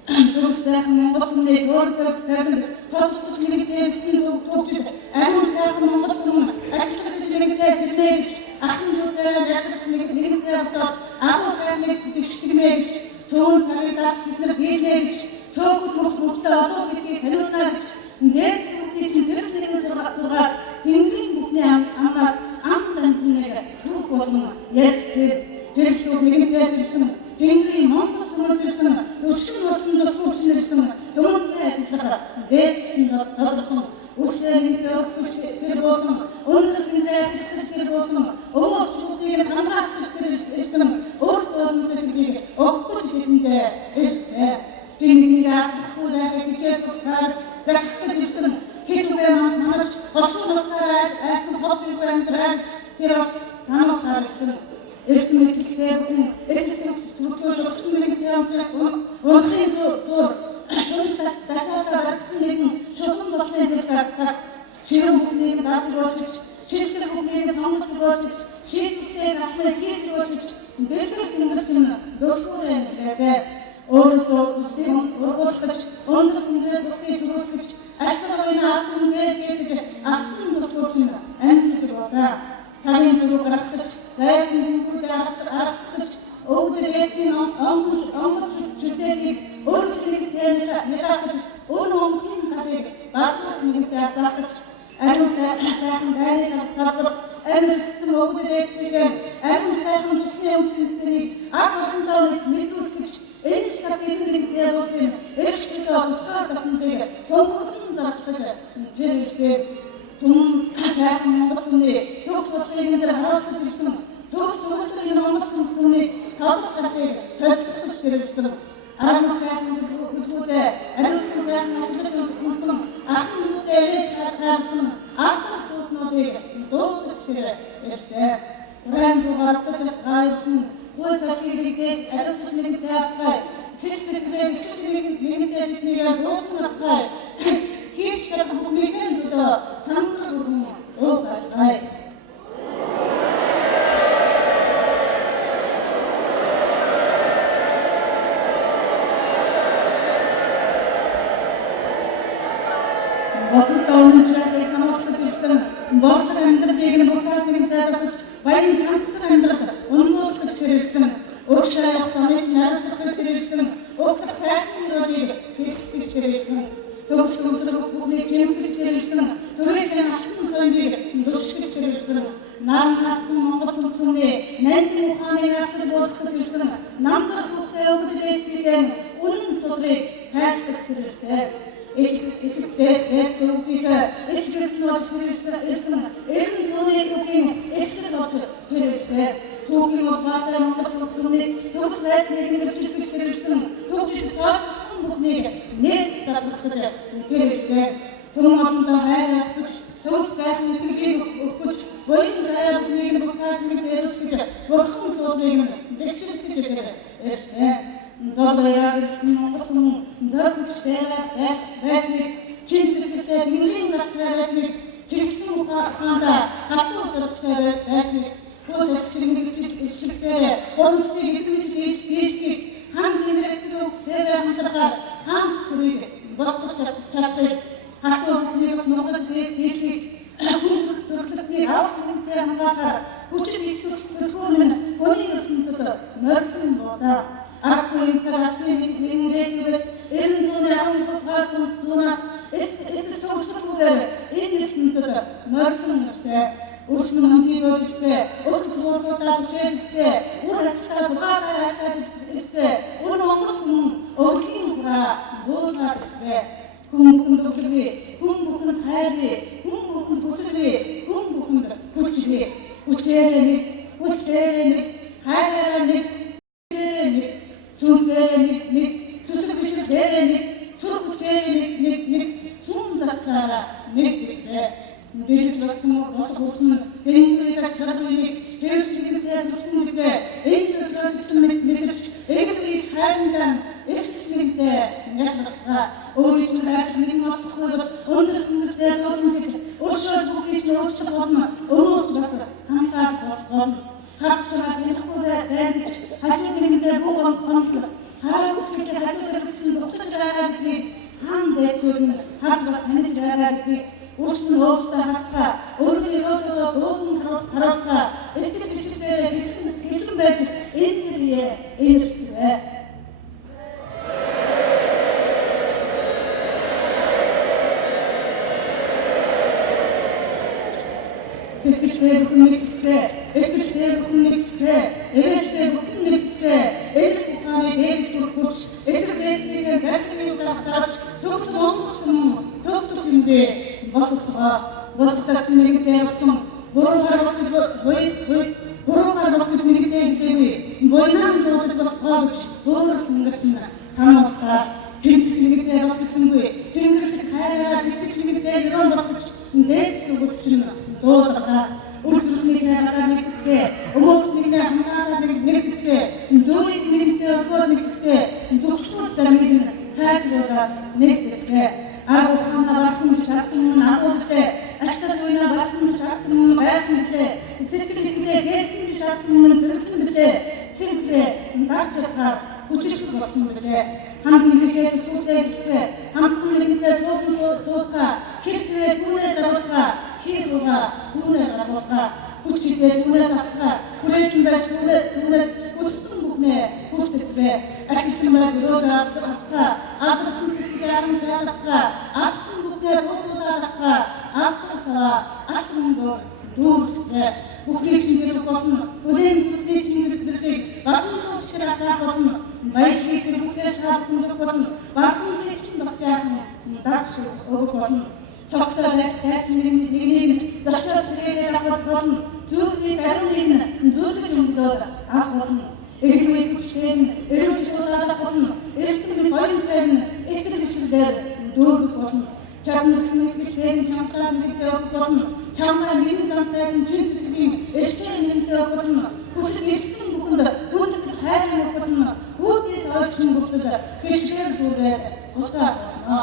Түр сайхан Монгол хүнийг өөртөө тавьдаг, тодтогч нэгтэй бичсэн төгжид, ариун сайхан Монгол хүн ажиллагдаж нэгтэй сэрнээ биш, ахын дүүсээрээ ядаж нэгтэй босоод, агуу сайхныг гიშгнээ биш, цөөн цагийг дарж бид нар биелээ гэж цөөхөд мөртөө олоо гэдгийг хариулнаа гэж дээд сүлтийн чинь тэр нэгэн сургаал Тэнгэрийн бүхний амаас ам дамжныг түүх болон яригцээ тэр шүү нэгэнээс ирсэн Тэнгэрийн Монгол хүмүүс ирсэн өшгөн болсон дурсууч ирсэн дүмэнтэй ажиллагаа дээдсэн тодорсон үсээ нэгдээ өргөж тэр болсон өндөр тэндээ ажиллаж тэр болсон өмөрч бүхнийг хамгаалж тэр ирсэн өөрсдөө сэтгэлийг огтуж тэндээ ирсэн Тэнгэрийн яатлахгүй байхыг хичээж цаарч захиж ирсэн хэлбэр манаж орчнотоор айсан ховжиг амьдраач тэр бас санаахаар ирсэн эрдэмтэдтэй хүн эцэс зүтгэж өгсөн нэг юмтай өнхийн зур шунлах дачаатаа баригдсан нэгэн шулан болны тэр цаг ширэн бүхнийг дарж боож шилдэг бүхнийг сонгож боож шийдвэртэй ахлаа хийж боож бэлгэр тэнгэр чинь дөрвөн нэлээсээ өөрөөсөө үсгийн ургуулгаж өндөр тэнгэрээс үсгийг төрүүлгэж ашиглахын алтан нээлгээд алтан дурсуулсан амьд болсаа цагийн дөрөв гаргаж зайсан тэнгэрүүд аргахж өвгөл эцсийн онгоц шүтээнийг өргөж нэлэхэж өн Монголын талыг баатруулж нэгтэй заахж ариун сайхан байрыг талбарт амьдсан өвгөл эцсийг ариун сайхан зүсний өвчтнийг ах олонтоо мэдрүүлж энэ цаг ирнэгтэй болсон эрхчлөө тусгаар батныг томгодлон зарчилж тэр ирсэн түн сайхан Монгол хүний төгс бодлогын дээр харуулж ирсэн төгс өгөлтөрийн Монгол хүний тодлох цагийг төлөвлөж ирсэн арам сайхан бүлгүүдээ ариусан сайхан ажиллаж үзсэн ахын хүмүүсээ ээж хатгаалсан ахын сүтнүүдийг дуудаж ирсэн уран дугаарч цаавсан хөөс салхийг дэс ариусгаж нэгтэй авцаа хэлс сэтгэлээ гिचж нэгтэй тэднийг дуудах авцаа хийж чадах бүхнийг төлөө хамтраг өргөн уугацаа Бодлогын чатыг сануулж ирсэн борлог амьдралыг бүртгүүлэх засаж баян ханссан амьдрал өнөөлж ирсэн урагшаа хамт чарсах ирсэн өгдөх сайхан өрөөгийг хэлж ирсэн төгс өдөр бүгдийг чимхэж ирсэн төрийн алтан соёлыг дүршгэж ирсэн наадсан Монгол түмний нандин ухааныг автар болгож ирсэн намтар бүхтэй өвдөдөөцийн үнэн сурыг хайлтгаж ирсэн Эхлээ эцэг эхлэл болж ирсэн эрен зүүнний түүхийн эхлэл болж ирсэн түүхийн улбаатай Монгол түмнийг төгс байсныг нэрчилж ирсэн төгсөж цаасан бүхнийг нээж татлахж ирсэн түн олонтоо хайраа өгч төгс сайхан сэтгэлийг өгч буян зай бүхнийг бүртгүүлж нэрүүлж бурхан суулгыг дэвшилж ирсэн зол баярын Монгол хүн зол хүчтэй байсныг чин сэтгэлтэй Тэнгэрийн галтай байсныг чигсэн ухаандаа хатуу зоригтой байсныг хөөс чигчилэгтэй хормсыг эзэмж хийхийг хан нэмэрэгцэн үгтэй хамтлагаар хамт хүрийг босгож чадчих хатуу бүхнийг бас нуглаж хийхийг хүн төрлөختний аварцлагтай хамгаалахаар хүчит их төлөвлөгөөр минь хүний ертөнцид морилон болсаа аргагүй цагаасан нэгнээс 913 зуунаас эцэс төгсгөлгүйгээр энэ ертөнцид морилон ирсэн өөрсөн мөнгийг өлгцээ өтгс уурлуудаа бүшээлгцээ үр ачтаа зургаатай хайлтад ирсэн өр Монгол хүн өвлгийн хураа буулгаар ирсэн хүн бүхэнд өглөв хүн бүхэнд хайрвэ хүн бүхэнд хүсэлвэ хүн бүхэнд хүчвэ хүчээрээ нэг хүслээрээ нэг хайраараа нэг сүнсээрээ нэг сүсэг бичээрээ нэг сүр хүчээрээ нэг сүм засаараа нэг гэзээ дэлж бос хүрсэн Тэнгэрийн чармыг хэвчигтэй дурсан гэдэг энэ зүйлээс мэдэрч эгдвийн хайрандаа эрхлэгтэй ясрахтаа өөрийн чинь хайрлах нэг болохгүй бол өндөр тэмдэгтэй болно гэж өөршөөж бүгдийг чинь өөрчлөх болно өөрөөс бас хамгаалах болно хаагчаа гинхгүй байна гэж хажууд нэгдээ бүх онцлог хараа бүхэл хажууд дээр бичсэн буцаж байгаа гэдгийг хаан байцуул нь харж бас таньж байгаа гэдгийг өөрснөө өөрсдөө харцаа өөргөө өөрөөрөө дуудан харуулцаа этгэл бишгээр хэлэн байж энэ нэрээ энэрцээ сэтгэлдээ бүхэн нэгтцээ, итгэлдээ бүхэн нэгтцээ, эмээлдээ бүхэн нэгтцээ, энэр ухааны дээд дүрхүрч, эцэг дээдсийн гарлагыг дагаж, төгс Монгол түм, төгтөг юмдээ босгоцогч нэгдээ болсон, буруугаар босгож нэгдээ хэлээгүй, буйнаан дуудаж босгоо гэж өөрөөр хөнгөрч сануултаа хэмжиж нэгдээ босгосонгүй, тэнгэрлэг хайраар итгэж нэгдээ өрөө босгож дээдс өгч дуулгаа үрдүрний хайраар нэгдээ, өмөрчний хамгаалаар нэгдээ, зүйн нэгдээ өргөө нэгдээ, зөвшөөр замыг сайжруулаад нэгдээ. Агуу хана барсан шатны агуултай ашиг буйна барсан шатны байхантай сэтгэл итгээ гээсэн шатны зэрэглэмтэй сэргэлээ дарчгаар хүчрэх болсон билээ. Хамгийн нэгэд сүртэй хэлцээ хамтан нэгдээ цуцаа хэрсээ түүнээ даруцаа хийрүүга түүнээ гаргуулцаа хүчтэй түүнээс авцаа хүрээлэн байж түүнээс өссөн бүхнээ хүртээцээ ажилтнаа зөрөөлөө авцаа авсан сэтгэл амжаалцаа авсан бүхнээ буулгaalцаа авцаа ашмундор дүүрцээ бүхнийг чингэрэх болно үлийн зүтгэж чингэрлийг гадны төвшрээс болно баялыг бүхнээ саапнууд болно багтны чин бас яахан дагш өгөх болно цогтой нэг зочдод сэргээрээ авах болно зүрхний даруйн зүлгэж өнгөлөд авах болно эргүүл хүчтэй эрүүл чуулгах болно эрдэмтний хоёр байна итгэл өвчлөлээр дүүргэх болно чамдсан итгэлтэй чамглаа нэгдээ өгөх болно чамгаа нэгэн замтай чин сэтгэлийн эрчээ нэгдээ өгөх болно хүсэж ирсэн бүхэнд үндэтгэл хайр өгөх болно үүднээс олж бүхэл бишгээр дүүрээд уцаа болно.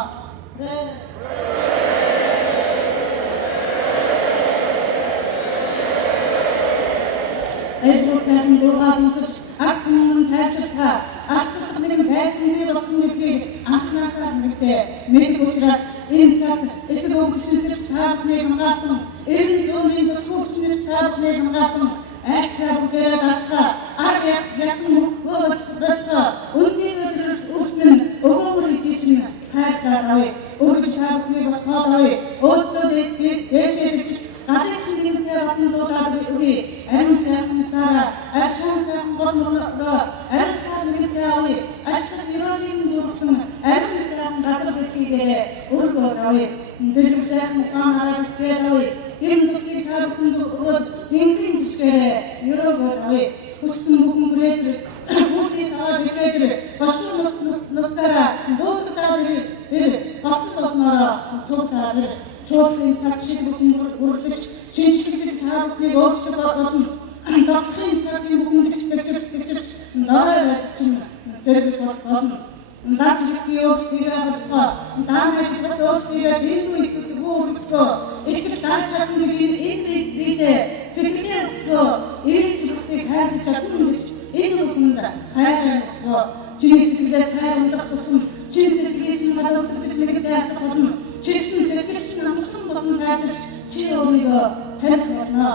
Эцэгтэй дургаас үсэж арт өмнө тайвширцгаа арслах нэг байсан нэг болсон гэдгийг анхнаасаа нэгдээ мэдэх учраас энэ цагт эцэг өвгөлчнэр цаапны хамгаалсан эрен зүүнийн төсвөрчнэр цаапны хамгаалсан айцаа бүгээрээ гацаа ар ятн мөхөөсөө өнний өдрөс үрсэн өгөөр ичсэн хайртаараа өргөж цаапны босоороо өөдөө дэшээ гадаад нэгдээ батн дуудаад өгье ариун сайхан сара ашаан сайхан болмоглоо ариун сайхан нэгдээ авъя ашиг ерөөний дүүрсэн ариун сайхан газар дэлхийгээрээ өргөө авъя дэлгэр сайхан хаанаараа нэгдээ авъя энэ төсийг хавханд өгөөд тэнгэрийн гişгээрээ ерөөгөө авъя хүссэн бүхэн бүрээдрэг үүдээс аваад ирээдрэг башуу нутгаараа буудагдаад ир батл болмороо цуглаад ир чуулгын цаг шиг бүхэн үрлэж шинжлэхдээ цааврыг өөрчлөх болно. Докторийн цагийн бүхэн бэлтгэж норой байж сэргэх болно. Даачигтээ өөрсдөө болцоо даамайг бас өөрсдөө биндүү их өгөхөө итгэл дааж чадна гэж энэ бидээ сэтгэлээ өгцөө эрийг зүсгийг хайрлаж чадна гэж энэ бүхэнд хайраа өгцөө чиний сэтгэлээ сайн ундрах тусам чиний сэтгэлээ чинь гадуурдаг гэж нэгдээ асах болно. Чиний сэтгэл чинь амгалан болон байцаарч чи өөрийгөө таних болно.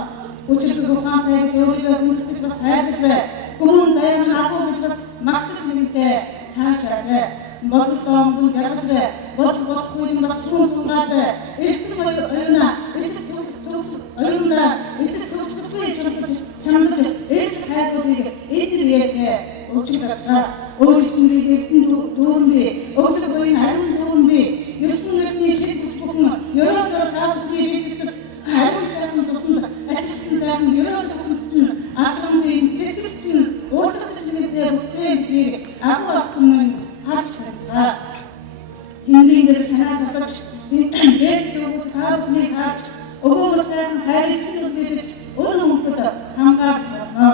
Өчигдөр ухаантай өөрийгөө хүндэтгэж бас хайрлаж бай. Хүмүүн заяан агуу гэж бас магтаж нэгдээ цаашаа бодлоо хүн жаргаж бай. Болохгүй юм бас шүүн сунгаад эрдэнэ оюуна эцэс төгс оюуна эцэс төгсөхгүй чамдаж эрдэнэ хайруудыг эднэрээсээ өчигдөрсаа өөрийн чинь эрдэнэ дүүрмэ өглөг буйн ариун дүүрмэ ёсон эрдэнэ шиг бүхэн ёроолоор гавгүй бисэгдэс ариун сайхан тусанд ачилсан сайхан ёроолог бүхэн ахламын сэтгэл чинь уурлагдаж нэгдээ бүтсэн гэдгийг агуу ахмын харж санаа Тэнгэрийн дэр танаас асууж дээд зүгт таавны харж өгөөр сайхан хайрыг чинь үлдээж өөрөөр мөхөд хамгаалж болно.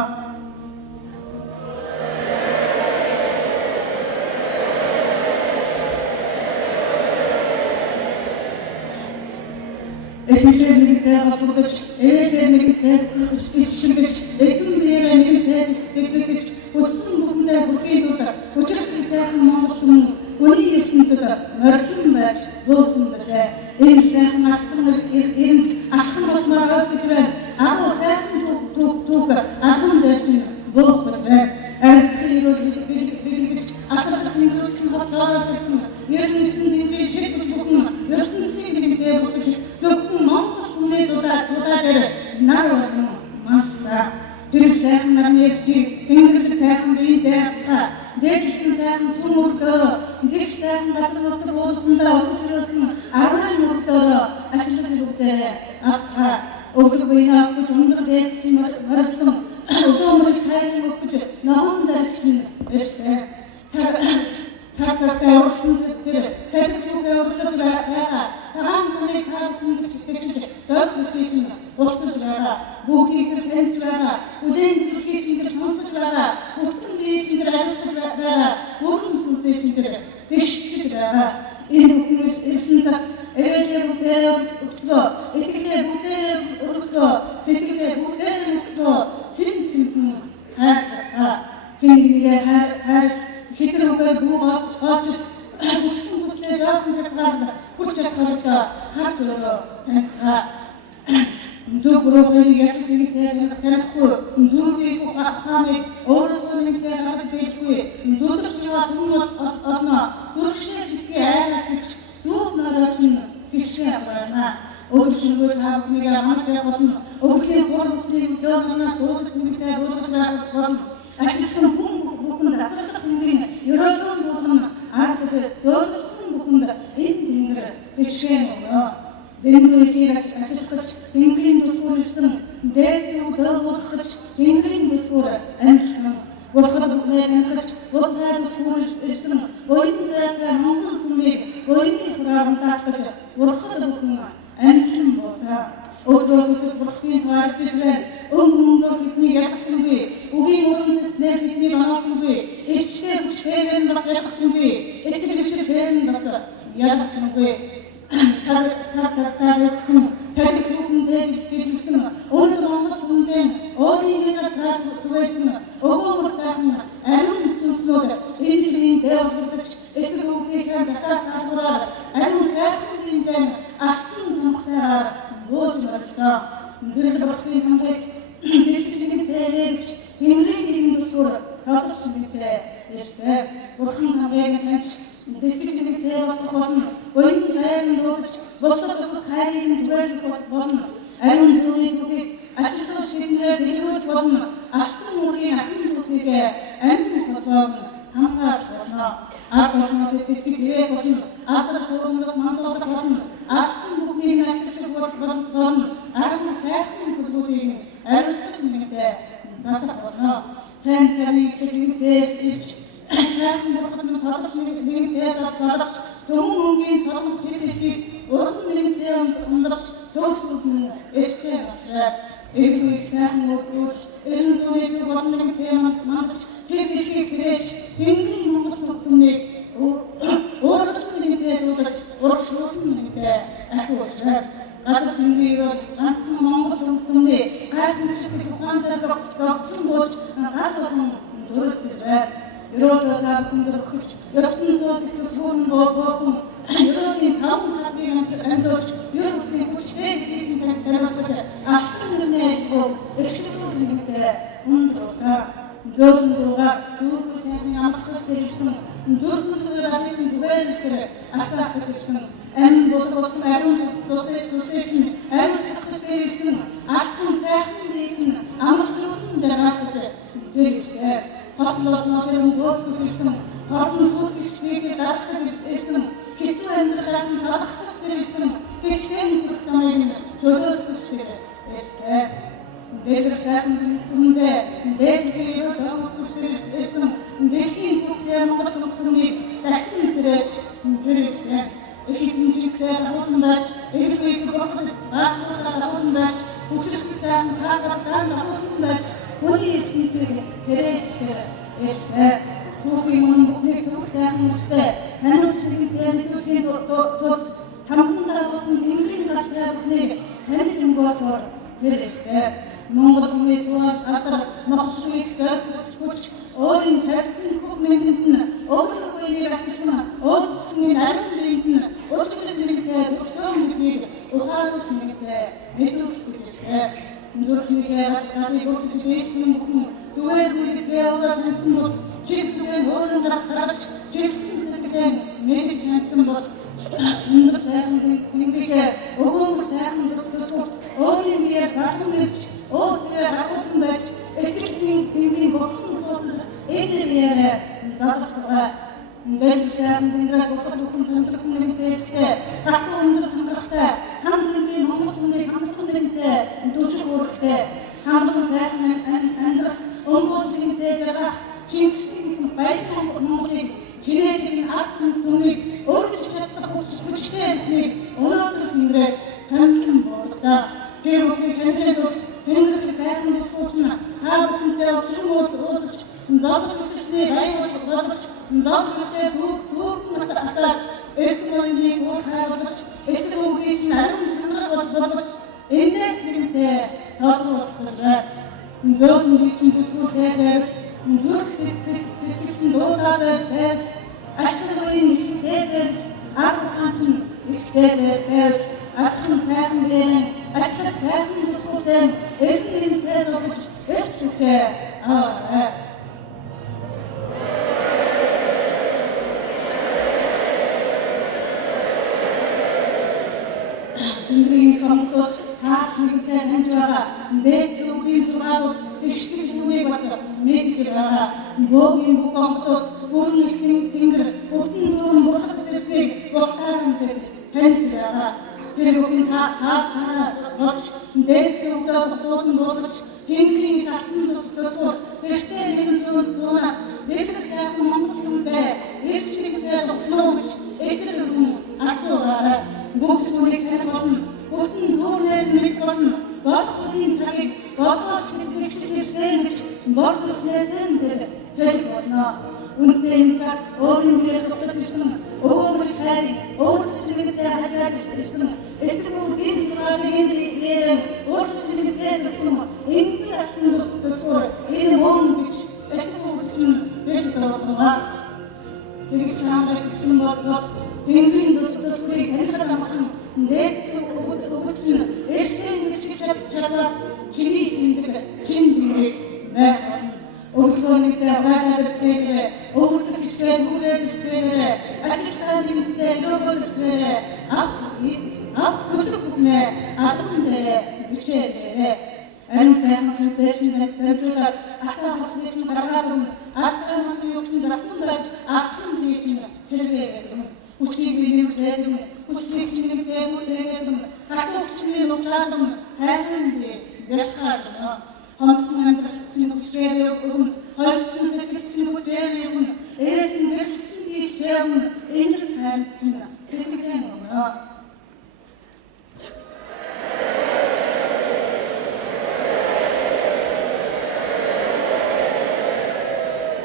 Эцэг нэгдээ холбогдож, ээдээ нэгдээ шилжиж, эзэн биеэ нэгдээ тэгдэж, өссөн бүхэндээ бүхий дуулаа, өчигдөр сайхан Монгол хүн үний ертөнцид морилон байж буусан билээ. Энэ сайхан алтан энд алхан болмоор гэж байна. Агуу сайхан түүх алхан байж буух гэж байна. Архироо бэлгэж асуулт нэгрүүлсэн бодлоороос ирсэн. Ерөнхийдөө бидний шийдвэр бүхэн ертөнцийн нэгдээ бүрдэж зөвхөн Монгол хүний дулаад нар болон мандсаа. Тэр сайхан намны эрчийг Тэнгэрт сайхан биедээ авцаа. Дээлсэн сайхан сүм өглөөрөө гих сайхан газар нутаг уулсандаа өргөжүүлсэн 10 өглөөрөө ажиллаж бүгдээрээ авцаа. Өглөг биенээ авч өндөр дээдсийн морилсон өдөмөр хайрыг өгч нохон дарагч нь ирсэн. Цагтай уралдан тэр цадик түүгээ өрлөж байгаа. Цагаан цамыг таавахын гэж дөрвөлж чинь урцж байгаа. Бүгдийг тэр таньж байгаа. Үдэн зүрхий чинь тэр сонсож байгаа. Бүтэн бие чинь тэр ариусгаж байгаа. Бүрэн сүнсээ чинь тэр дэвшиж байгаа. Энэ бүхнээс ирсэн цагт эвэлээ бүгдээрээ өгцөө. Итгэлээ бүгдээрээ өргөцөө. Сэтгэлээ бүгдээрээ өгцөө. Симхэн хайрлацаа. Тэнгэрээ хайр хитэр үгээр бүү гоож бүсэн бүслээ жоохон хязгаарлаа хүч чадвартай харж өрөө таньцаа. Зүг рүүгээ ялцгийг танихгүй зүрхийг хаамыг өөрөөсөө нэгтэй гаргаж хэлэхгүй зүдэрч яваа хүмүүс олно зүрхшээ сэтгэе айлгаж зүг нараач хишээ аврана. Өөрөөр та бүхнийг амарч явуулна. Өглөө гурвны өглөөнөөс уулзч нэгтэй уулзж болно. Ажилсан хүн бүхэнд асарлах тэнгэрийн ерөөлөн болон аргаж зөөлсөн бүхэнд энэ тэнгэр бишгэн өгнө. Дэндүүрийг ажиллаж тэнгэрийн түлхүүр ирсэн дээдсүү дөөлгөх тэнгэрийн түлхүүр амьдсан. Бурхад бүхнээ таньж уцаа түлхүүр ирсэн буян зайтай Монгол түмийг буяны хураан таалгаж бурхад бүхэн амьдлан босаа. Өдрөөс бурхны таарч байна. Өмнөд бидний ялгсангүй. Үгийн өрнөс нэр бидний оноосонгүй. Ичтэй хүчтэйгэн бас ялгсангүй. Итгэл өвчтөн бас ялгсангүй. Цагтаа өгсөн цадик түүхэндээ билжсэн. Өнөөдөр Монгол хүндээ өөрийн нэрээр түгээсэн. Өгөөмөр сайхан ариун сүнснүүд энэ дэлхийн дэвлэгч эцэг өвгийнхээ затаас халуураар ариун сайхан биендээ алтан тамхтайгаар бууж барьсан. Гэрэл бурхны тамхыг бэлтгэж нэгтээрэж Тэнгэрийн нэгэн түлхүүр тодорч нэгтээ ирсэн. Бурхан тамхыг таньж бэлтгэж нэгтээ бас болно. Буян зайг дуудаж босод өгөх хайрын түгээх болно. Ариун зүүнийн түгийг ачлах шигнээр дэлгэрүүлж болно. Алтан мөргийн ахын бүсийг амин толгойг хамгаалж болно. Ард орнууд бэлтгэж ивэх болно. Алдар суугнаас мандуулах болно. Алдсан бүхнийг авчирч болно. Арга сайхан бүлгүүдийг ариусгаж нэгтээ засах болно. Сайн царийг нэгтээ ирж сайхан бурханд тодорч нэгтээ зарлагч төмөн өнгийн солон хэлбэлийг урд нэгтээ ундарч төгсөд нь эштэй авчраад эвлүүг сайхан өгөөж эрен зүйн болон нэгтээ мандаж хэлбэлийг сэрэж Тэнгэрийн Монгол төгтөмийг өөрөөр нэгтээ дуулаж урагшлуулсан нэгтээ ахиулжаад газар тэнгэрийг бол ганцхан Монгол төгтөмний гайхамшигт ухаантай зогсон бууж гал болон дөрөлдөж байна. Ерөөлөө та бүхэнд өргөж, ертөнц сэтгэл төрн боосон ерөөлийн таван хатыг амьдуулж, ер бүсийн хүчтэй гэдгийг чинь таниулж, алтан нэрний аялгауг эрхчлүүлж нэгтээ өндрүүлсэн. Зөөлөн дуугаар зүрхүү сайхны амлахаас ирсэн, зүрхэнд байгааг чинь түгээрэлгээр асаах гэж ирсэн. Амин болсон ариун тусыг чинь ариусгах гэж ирсэн. Алтан сайхан бие чинь амарчуулан жаргах гэж ирсэн. Хотлолноо тэр өнгөөлж ирсэн. Хорлон сүтгэгчнийг гаргах гэж ирсэн. Хэцүү амьдралаас салгах гэж ирсэн. Хичнээн бүх замыг чөлөөлөх гэж ирсэн. Дээлэр сайхан хүндээ дээлэр томогч ирсэн. Дэлхийн түүхтэй Монгол төгтөмийг дахин сэрэж ирсэн. Эхэдэн чигсээр хуулан байж, эгэлбийг бурхад баатруулаад хуулан байж, хүчрэх сайхан хаагаад хуулан байж, хүний ертөнцийг сэрэж ирсэн. Түүхийн мөн бүхнийг түүх сайхан үстэй, ханиуч нэгтэй мэдүүлэхийн тулд хамтдаа болсон Тэнгэрийн галтай бүхнийг таньж өнгөөлөөр ирсэн. Монгол хүмүүс алдар мохшгүй хүч өөрийн тавьсан хөв мэнгэнд нь өглөг үеийг ачилсан өөдсөн ариун биед нь урчилж нэгтэй төрсөн гэдгийг ухааруулж нэгтэй мэдүүлэх гэж ирсэн. Зүрхнийхээ галыг үрдэж ийсэн бүхэн зүгээр үедээ ураад хэлсэн бол чиг зүгээр өөрөөр гаргаж чилсэн сэтгэлээ мэдэж чадсан бол өндөр сайхан тэнгэрийн өгөөмөр сайхан төлөвлөлт өөрийн биеэр залхан мэрч өөсөө агуулсан байж этгэлийн биеийн бурхан судалж энэ биеэр залхахтугай Дэлгэсэн тэнгэрээс бурхад бүхэн томлог нэгтэй хатуу өндөр томлогтой хам тэнгэрийн монгол хүнийг хамтдан нэгтэй дүүшиг үүрэгтэй хамтлан сайхан амьдрал өмгөөлж нэгтэй жаргах Чингисийн баялаг Монголыг чинээлийн ард түмнийг өргөж чадах хүчтэй бүхнийг өнөөдөр тэнгэрээс хамтлан болгосон. Тэр бүхний тэнгэрийн тулд тэнгэрийн сайхан тулгуурч та бүхэнтэй өчрөн уулзаж золгож учирсныг баяр болгож золгожтэй бүрэн асааж эрдэнэ оюуныг өөр хай болгож эцэг өвгдийг чинь ариун хангараг болгож эндээс нэгэнтэй тоодруулах гэж байна. Зөөлөн бичэн бүтгэртэй байвал зүрх сэтгэл чинь дуудаа байвал ашиг үеийн ихтэй байвал арга ухаан чинь ихтэй байвал алхан сайхан бэрэн ажил сайхан бүтгэртэй эрдэнэ нэгэнтэй золгож эрч үхтэй аваарай. Тэнгэрийн хамтууд хаач нэгтэй таньж байгаа. Дээд сүмгийн зургаалууд ихтгэж түүнийг бас мэдж байгаа. Бөөгийн бүх хамтууд бүрэн ихтэн тэнгэр бүтэн дүүрэн бурхад эсрэг устааран таньж байгаа. Тэр бүхэн хаараа болж дээд сүмдөө болон болгож тэнгэрийн алтан тусгаар эртээ нэгэн зуунаас бэлгэр сайхан монгол түмтэй эрч нэгтэй туснаа гэж эдгээр өргөн асуураарай. Бүгд түүнийг таних болно. Бүтэн дүүрнээр мэд болно. Болох үеийн цагийг болгоож тэтгэгчж ирсэн гэж бор зүрхнээсэн хэлэх болно. Үнэндээ энэ цагт өөрийн биеэр дурлаж ирсэн өвөмрийг хайрыг өөрчлөж нэгтэй хажааж ирсэн эцэг өвгдийн сургаалыг энэ биеэр өөрчлөж нэгтэй төрсөн энэ алтан тулгуур энэ мөн биш эцэг өвгд чинь бэж болгоо. Тэгж наанаар итгэсэн бол тэнгэрийн дулгуурыг танихад амархан дээдс өвгд чинь эрсэн гэж хэлж чадвас чиний тэмдэг чин тэнгэрийг байх болно. Өглөө нэгтэй хурaalаар ирцээрээ, өвөрлөг хичээл бүрээр ирцээрээ, ажилтаа нэгтэй өрөөгөр ирцээрээ, ав нүсэг бүхнээ алган дээрээ бичээрээ. Харин сайхан сүнсээр чинь тавьжуулаад хатаа хосныг чинь гаргаад өгнө. Алдаа мандаг юг чинь засан байж алтан бие чинь сэргээгээд өгнө. Хүчийг биенэмжлээд өгнө. Хүслийг чинь нэгтэй бүтэгээд өгнө. Хатуу хүчний нуглаад өгнө. Хайрын бие бэлхааж өгнө. Хомсон амьдрал чинь хүчээр өгнө. Хоёрдсон сэтгэл чинь хүчээр өгнө. Эрээсэн гэрэл чинь хийлчээ өгнө. Энэр хайр чинь сэтгэлээ өгнө.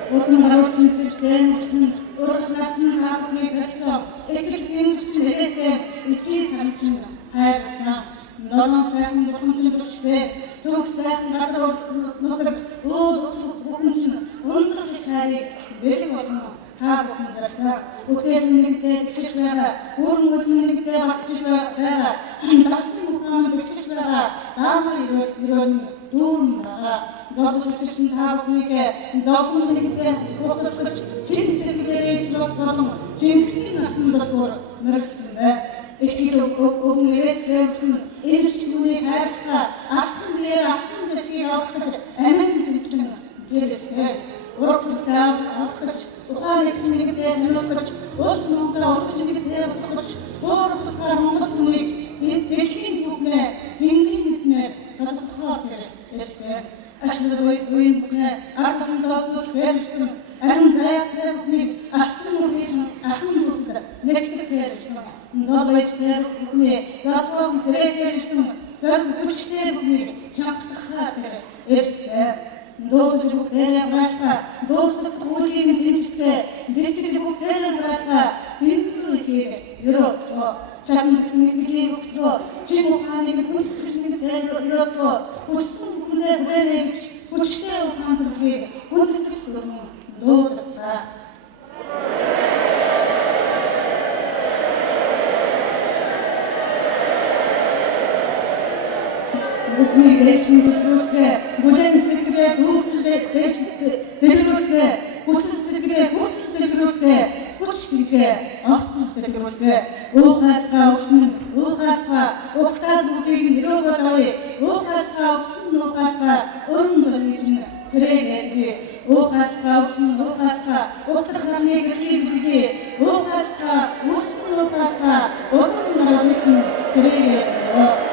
Бүтэн харуулсан сэрсэн усан ургалнаар чинь хаамыг талцсан. Итгэл тэнгэр чинь нэрээсээ ичээ сан чинь хайрсан. Noloн сайхан бурхан чинь төрчсөн. Төгс сайхан газар нутаг ус бүхэн чинь өндөр хайрыг бэлэг болно. Та бүхэн барьсан. Бүтээл нэгтэй тэгшиж байгаа. Бүрэн үлэн нэгтэй батчиж байгаа. Далтын ухаан бэлчиж байгаа. Даамар ирүүл дүүрэн байгаа. Золгож учирсан та бүхнийг зовлон нэгтэй суусалгаж чин сэтгэлээр ээж болон Чингисийн алтан тулгуур мөрөлсөн байна. Итгэл өгөн ивэцсэн энэ ч түүний хайрцаа алтан биеэр алтан дэлхийг аврах гэж амин бичсэн гэрээсээ ураг төлөв аврах гэж ухааныг нэгтэй нөлөөлж улс Монголоо урагч нэгтэй босгож өөрөг тусгаар Монгол түмнийг дэлхийн түүхнээ тэнгэрийн эзнээр тодтогоор ирсэн. Ашиг үеийн бүхнээ ард талдаа зүйл барьсан. Харин зайтай бүхнийг алтан мөрийн ахын дүүсээр нэгтгэх ярьсан. Зол баяртай бүхний залбог зэрэгээр ирсэн. Зөр хүчтэй бүхнийг чангатахаар ирсэн. Дуудаж бүхнээрээ гараалцаа дуусах туулийг нь дэмжицээ. Битгэж бүхнээрээ гараалцаа бинтүү ихийг өрөөцгөө. Чамд гэсэн итгэлийг өгцгөө. Чин ухааныг хүндэтгэж нэгтэй өрөөцгөө. Хүссэн бүхэндээ хүрээрээ гэж хүчтэй ухаан төрлийг хүндэтгэл өрнө дуудацгаа. Бүхний грэчний бүлгүүрцээ, бүлэн сэтгэлээ дүүртэлээ грэчтэй дэлгүүрцээ, хүсэл сэтгэлээ хүртэл дэлгүүрцээ, хүч тгээ ортон дэлгэрүүлзээ. Уухайцаа өгсөн уухайцаа ухтаад бүгдийг нэрөөгөө давъя. Уухайцаа өгсөн уухайцаа өрн зөргиж сэрээгээдгүй. Уухайцаа өгсөн уухайцаа ухтах нарны гэрлийг бүлгээ. Уухайцаа өгсөн уухайцаа өдөр нарны сэрээгээдгүй.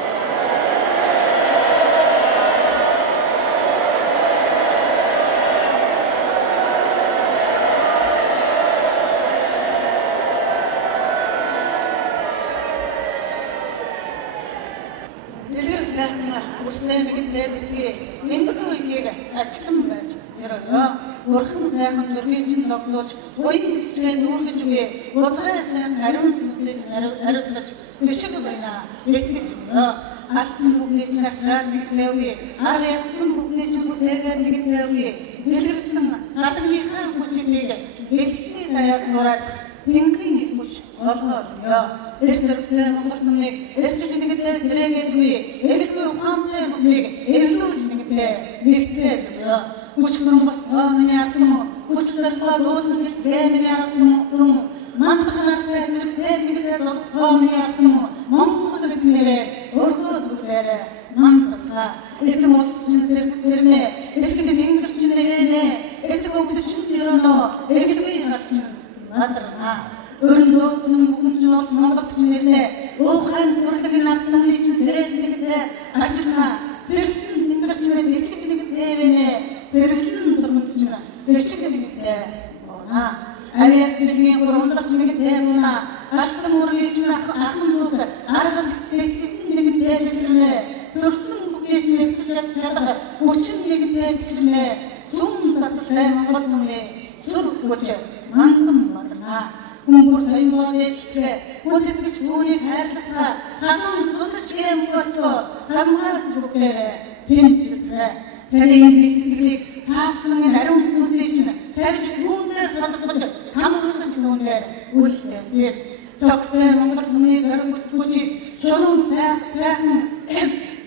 Сайн нэгтэй битгий тэндүү ихийг ачлан байж ёроо. Бурхан сайхан зүрхийг чинь тогтоож, буян хичгээ дүүргэж үгээ. Буцаа сайн ариун сүнсэж ариусгаж бишиг байна. Итгэж өгөө. Алдсан бүхний чинь авчраад нэгтэй үгээ. Арга ядсан бүхний чинь бүтээгээд нэгтэй үгээ. Дэлгэрсэн гадагныхаа хүчнийг бэлхний даяар зураад Тэнгэрийн их хүч олгоод ёо. Эрс зөрөгтэй Монгол түмнийг эрчиж нэгтэй сэрээгээдгүй. Эгэлгүй ухаантай бүхнийг эвлүүлж нэгтэй нэгтээд ёо. Хүч тунгас цоо миний ардам хүсэл зорилгоо дуулан хэлцгээ миний ардам мандах нартай зэрэгцээ нэгтэй золг цоо миний ардам Монгол гэдэг нэрээр өргөөд бүгдээрээ мандацаа. Эзэн улс чинь зэрэгнээ эрхэт тэнгэр чинь нэвэнэ. Эцэг өвгд чинь өрөөнөө эгэлгүй галчин надраа. Өрн дуудсан бүхэн чинь улс Монголд чинь нэрнэ. Уухайн төрөлгийн ард түмний чинь сэрээж нэгтэй ажиллана. Сэрсэн тэнгэр чинь итгэж нэгтэй вэнэ. Зэрэглэн дөрмөд чинь бишиг нэгтэй боона. Ариас билгийн гурамдарч нэгтэй боона. Алтан мөргийн чинь ахын дус арга тэтгэн нэгтэй дэлгэрнэ. Сөрсөн бүхний чинь ирчиж чадах хүчин нэгтэй тэгшнэ. Сүм цацалтай Монгол түмний сүр хүч мандам мадраа. Хүн бүр соёмгоо дэлцгээ. Хүндэтгэж түүнийг хайрлацгаа. Халуун тусаж гэмгөөцгөө. Хамгаалж бүгдээрээ тэмцэцгээ. Таны энэ сэтгэлийг таасан энэ ариун сүнсийг чинь тавьж түүнээр тодорхойлж хамгаалж түүнээр үлдээсэй. Цогтой Монгол түмний зориг хүчийг шулуун сайхан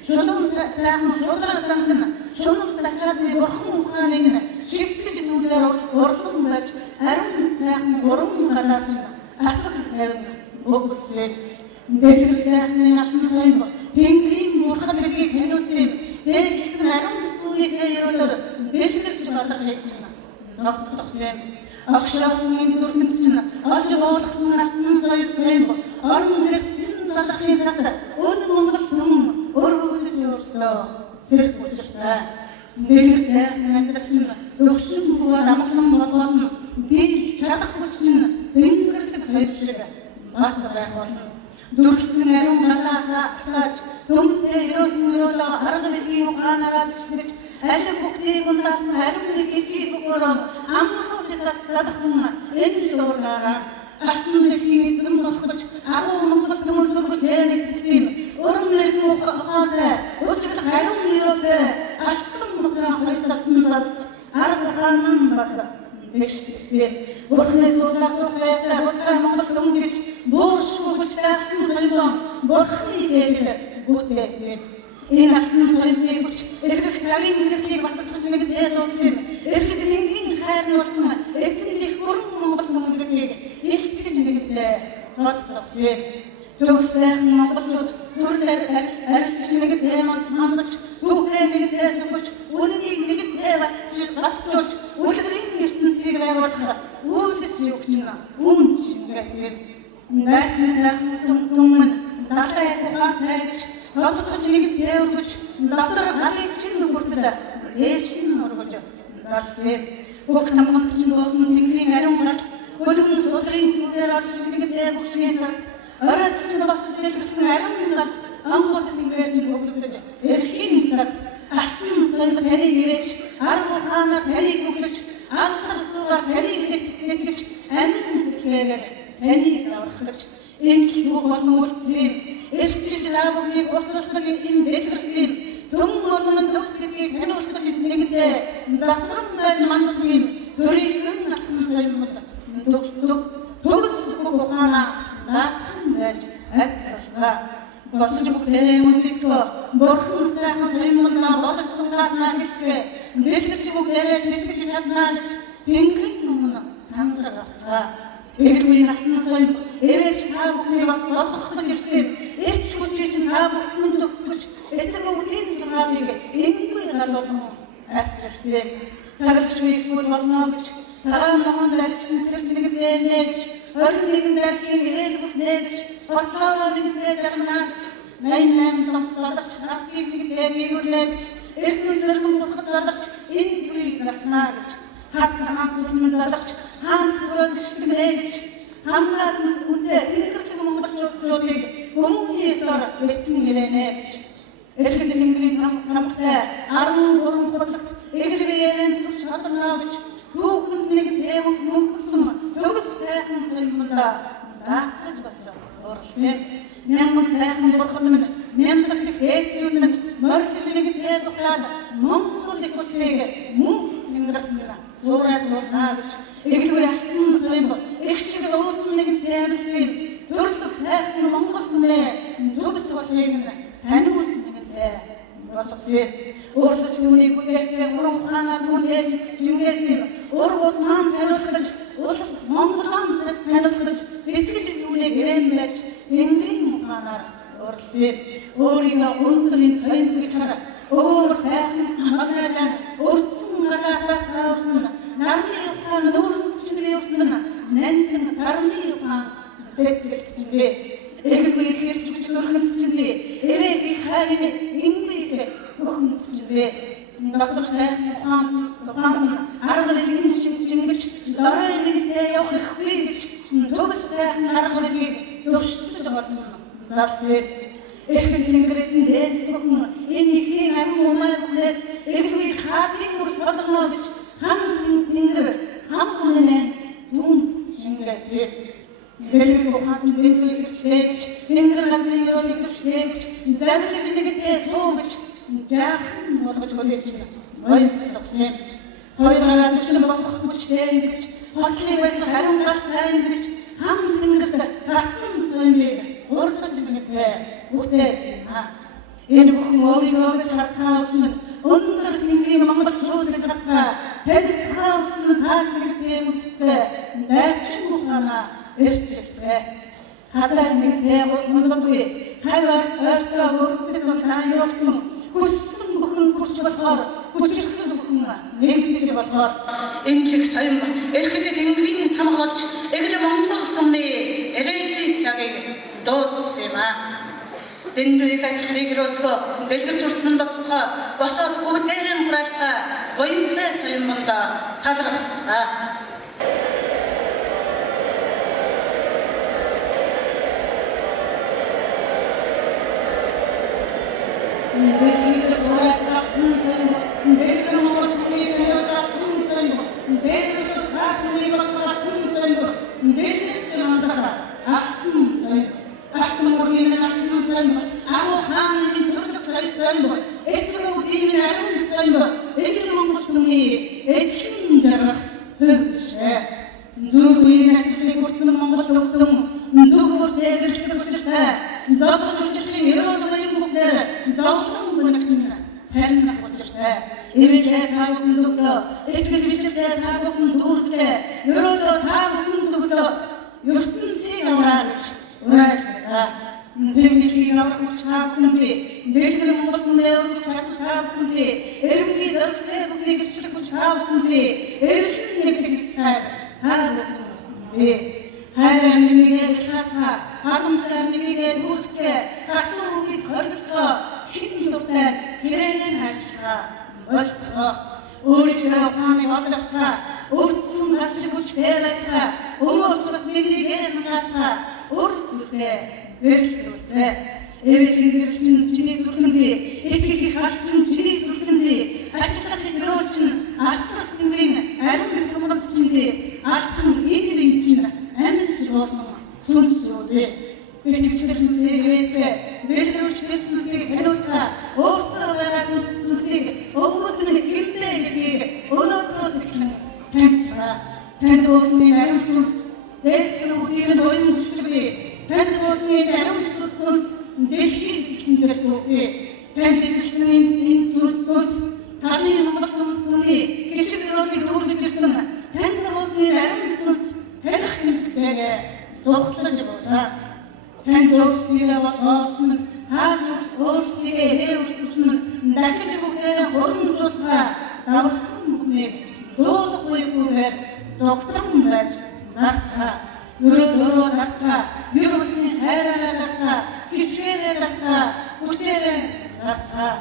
шудраг замдна шунал тачаалны бурхан ухааныг нь шигтгэж түүнээр урлан байж ариун сайхан уран галаарч ацаг тавин өгсэй. Дэлгэр сайхны алтан соём Тэнгэрийн бурхан гэдгийг таниулсан дээдсэн ариун сүнийхээ ерөөлөөр дэлгэрч бадархыг чинь тогтдогсэй. Огшоосон энэ зүрхэнд чинь олж буулгасан алтан соём орон гэрт чинь залрахын цагт өнөр Монгол түм өргөгдөж өөрсдөө сэрх учиртай. Дэлгэр сайхан амьдрал чинь төгшин бөгөөд амглан болволно. Дийл чадах хүч чинь тэнгэрлэг соём шиг бат байх болно. Дүрлсэн ариун галаас асааж төмөдөө ерөөсөн өрөөлөө арга билгийн ухаанаараа тэгшнэж аль бүгдийг ундаасан ариун хэжийг өгөөрөө амгалуулж задагсан энэ л уургаараа алтан дэлхийн эзэн болох гэж агуу Монгол түмэн сургууль нэгтгэсэн уран нэрхэн ухаантай өчгөл хариун өрөөлтэй алтан нутраа хоёр талтан залж арга ухаанан бас тэгшсэн. Бурхны суулгах сургалттай буцаа Монгол түмэн гэж бууршгүй хүчтэй алтан соём бурхны дээдэл бүтээсэн. Энэ алтан соёмны хүч эргэх цагийн гэрлийг баттгч нэгтэй дуудсан. Эргэд тэнгэрийн хайрнуулсан эзэн дэх бүрэн Монгол түмэн гэдгийг илтгэж нэгтэй тодтогсэй. Төгс сайхан монголчууд төрөл арилжиж нэгтэй мандаж түүхээ нэгтэй сүгж үнэнийг нэгтэй батжуулж үлгэрийн ертөнцийг байгуулах үйлс югчна үн шингээсэй. Дайчин сайхан түмэн далай ухаантай гэж тодтогч нэгтэй өргөж дотор галын чин хүртэл ээшин өргөж залсэй. Бүх тамгамд чинь буусан тэнгэрийн ариун гал хөлгөн судрын хүнээр орж нэгтэй бүгшгийн цагт оройд чинь босож дэлгэрсэн ариун гал амгууд тэнгэрээр чинь өглөгдөж эрхийн цагт алтан соём таны нивэж арга ухаанаар таныг өглөж алдар суугаар таныг нэтгэж амин хэлгээгээр таныг аврах гэж энэ бүх болон үлдсэн эрчиж наавыг урцлах гэж энэ дэлгэрсэн түн болон төгс гэдгийг таниулах гэж нэгтэй засран байж манддаг юм төрийн алтан соёмд төгс бүх ухаанаа наатан байж айцалцгаа босож бүгдээрээ үндэцгөө бурхан сайхан соёмдоо бодож тунгааснаа хэлцгээ дэлгэрч бүгдээрээ тэтгэж чаднаа гэж тэнгэрийн өмнө тангараг авцгаа Эгэлгүй насны соёл эвэлж та бүхнийг бас босгох гэж ирсэн. Эрч хүчээ чинь та бүхэнд өгч эцэг өвгдийн сургаалыг энэгүй галуулсан авчирсан. Цаглагшгүй их бүр болно гэж цагаан ногоон даригчин сэрж нэгдэнэ гэж 21 даригын ээл бүртнэ гэж батлаараа нэгдэнэ жаргана гэж 88 том залгч артыг нэгдэнэ гээглээ гэж эрдэнэ дөргөн бурхад залгч энэ төрийг заснаа гэж хат цагаан сүлмэн залгч хаант төрөд иштгэнэ гэж хамгаас үнтэй тэнгэрлэг монголчуудыг хүмүүний ёсоор битэн ирэнэ гэж Эрхэт тэнгэрийн тамхтай 13 хотогт эгэлбээрэн төрч тодорно гэж түүхэнд нэг мөнгөсөн төгс сайхан соёлмонда даатгаж басан уралсан. Мянган сайхан бурхад минь мянган дэх ээцүүд минь морилж нэгтэй тухлаад Монгол их улсыг мөн тэнгэрт минь зураад дуулна гэж эгэлгүй алтан соём их чиг уулын нэгтэй амьдсан төрлөг сайхан Монгол түмээ төгс болохыг таниулж босгосон. Урлагч түүнийг бүтээхдээ уран ухаанаа түүнээс жингээсэн. Ур будман таниулж улс Монголон таниулж итгэж түүнийг эвэн байж тэнгэрийн ухаанаар уралсан. Өөрийгөө өндрийн соёл гэж хараа. Өвөр сайхан магнадан өрцөн галаасаа цааварсан. Нарны ухаан нүүрэнцчнээ урсан. Нандин сарны ухаан сэтгэлчнээ. Эгэлгүй ихэрч хүч төрхөндчнээ. Эвэг их харин ингүй хөхөндчнээ. Дотор сайхан ухаан арга билгэн шинжингэж дорой нэгтэй явах хэрэггүй гэж төгс сайхан арга билгийг төвшөлтөж болно. Залсээ Эрхэт тэнгэрийн дээдс бүхэн энэ ихийн ариун умай бүхнээс эгэлгүй хаадын мөрс тодорно гэж хан тэнгэр хам хүннэ түн шингээсэн. Дэлгэр ухаан тэнгэр ихэрчлээ гэж тэнгэр газрын ёроолыг төвчлээ гэж завлаж нэгтэй суу гэж жаахан болгож хөлөөч ойнс согсон. Хоёр гараа төвшин босгох хүчтэй юм гэж хотлыг байсан хариун галтай юм гэж хам тэнгэрт хатан соёмыг урлагч нэгтэй бүтээсэн. Энэ бүхэн өөрийгөө гэж харцаа усмын өндөр тэнгэрийн монголчууд гэж харцаа хэлцээ усмын тааш нэгтэй бүтцээ найчин ухаанаа эрчилцгээ. Хазааш нэгтэй монгодгүй хайварт ойртоо өргөдөж найруулсан хүссэн бүхэн хүрч болохоор хүчрхэл бүхэн нэгдэж болохоор энэлэг соёл эрхэт тэнгэрийн тамга болж эгэл Монгол түмний эрээдийн цагийг дуудсан юм аа. Дэндүрийг ачлыг рөөцгөө дэлгэрч урсан нь босоод бүгдээрэн хураалцгаа буянтай соёмондоо талархацгаа. Дэлгэрээс хураалцсан соём дэлгэр Монгол түмний таниулсан соём дэлгэр саатны босгоолсон соём дэлгэрч мандаа алтан соём алтан мөргийн алтан соём агуу хааны минь төрлөг соём эцэг өвгдийн ариун соём эгэл Монгол түмний эдхэн жаргах хөвшээ зүрхний ачхлыг хүртсэн Монгол төвтөн зүг бүртээ гэрэлтэн учиртай золгож учрахын ерөөл баян бүгдээр зовлон гүнэгчнэ сарнах учиртай эвэлээ та бүхэнд өглөө этгэл бишрээ та бүхэнд дүүрглээ ерөөлөө та бүхэнд өглөө ертөнцийг авраа гэж уриаллаа. Дэлхийг аврах хүч та бүхэндээ дэлгэр Монгол түмний өргөж чадах та бүхэндээ эрэмгийн зоригтой бүхнийг эрчлэх хүч та бүхэндээ эвлэн нэгдэг хайр та бүхэндээ хайрын нэгнийгээ бэлхацгаа халамжаар нэгнийгээ дүүргэцгээ хатан үгийг хоригцгоо хин дуртай хэрэгэн ажиллагаа болцгоо өөрийнхөө ухааныг олж авцгаа өртсөн гал шиг хүчтэй байцгаа өмөрч бас нэгнийгээ хангаацгаа өөртөө бэлгэлцээ эвэхийн гэрэлчин чиний зүрхэндээ итгэх их алчин чиний зүрхэндээ ажиллах их өрөөлчин асрал тэнгэрийн ариун хамгаалчиндээ алтхан эдийн чинь амьдч боосон сүнс үдээ итгэгчдэр сүнсийг вэцгээ бэлгэрүүлчдэр сүнсийг таниулцгаа өөртөө байгаа сүнсийг өвгөд минь хэмбэ гэдгийг өнөөдрөөс эхлэн таньцгаа танд уусны ариун сүнс дээдсэн үгдийн уян хүчрээ танд уусны ариун сүнс дэлхийг гэсэн дээр төвөө танд эзэлсэн энэ сүнс таны Монгол түмний гişиг өрөөлийг дүүргэж ирсэн танд уусны ариун сүнс таних нэмэгтэй өөрсдийгөө бол орсон нь хаалж өөрсдийгөө нээвэрсэн нь дахиж бүгдээрээ хурдан жуулцгаа даварсан бүхнийг дуулахгүйгээр докторн байж гарцгаа өрөө гарцгаа ер бусын хайраараа гарцгаа хишгээрээ гарцгаа хүчээрээ гарцгаа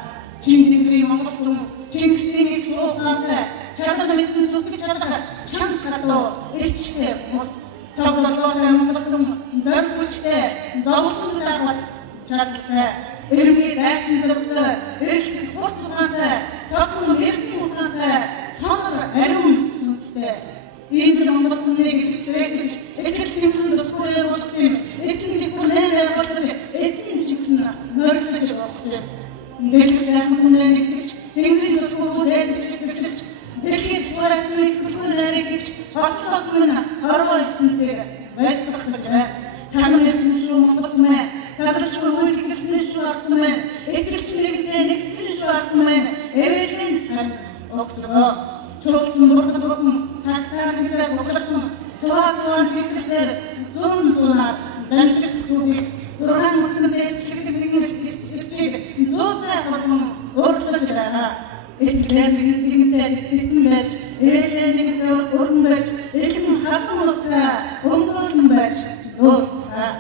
Чингэнгэрийн Монгол түн Чингисийн их суухантай чадал мэдэн зүтгэж чадах чанга хатуу ичтэй хүмүүс цог залбаатай Монгол түн зориг хүчтэй зовлон дармас чадaltaй эрмий дайчин зөрөгтэй эрэлхэх хурц ухаантай савган эрдэн ухаантай сонор ариун сүнстэй ийм л Монгол түмнийг эргэлзэж экэл тэмдэн дутгуурээ болгосон юм эзэн дэхүр нэрээ болгож эзэн чигсэн морилдож болгосон юм Дэлгэр сайхан түмнээ нэгтгэж, тэнгэрийн тулгуурууд айлгшигдэгшиж, дэлхийд тугараацсан их бүлгүй найрыг хэлж, бодлого түмэн орвоо ертөнцийг байсгах гэж байна. Цаган нэрсэн шүү Монгол түмэн, цаглашгүй үйл ингэлсэн шүү ард түмэн, итгэж нэгэнтэй нэгдсэн шүү ард түмэн, эвээлийн цар өгцгөө. Чуулсан бурхад бүхэн, цагтаа нэгдээ сугларсан, цуаан жигдэрсээр зуунаар дамжигдах түүгийг, зургаан мөсгөн дээрчлэгдэг нэгэн ирчийг зүүцай болгон уралж байгаа. Итгэлээр нэгэнтэй дитэн байж, ээлээ нэгэнтэй өргөн байж, элгэн халуун нутгаа өмгөөлөн байж уулцгаа.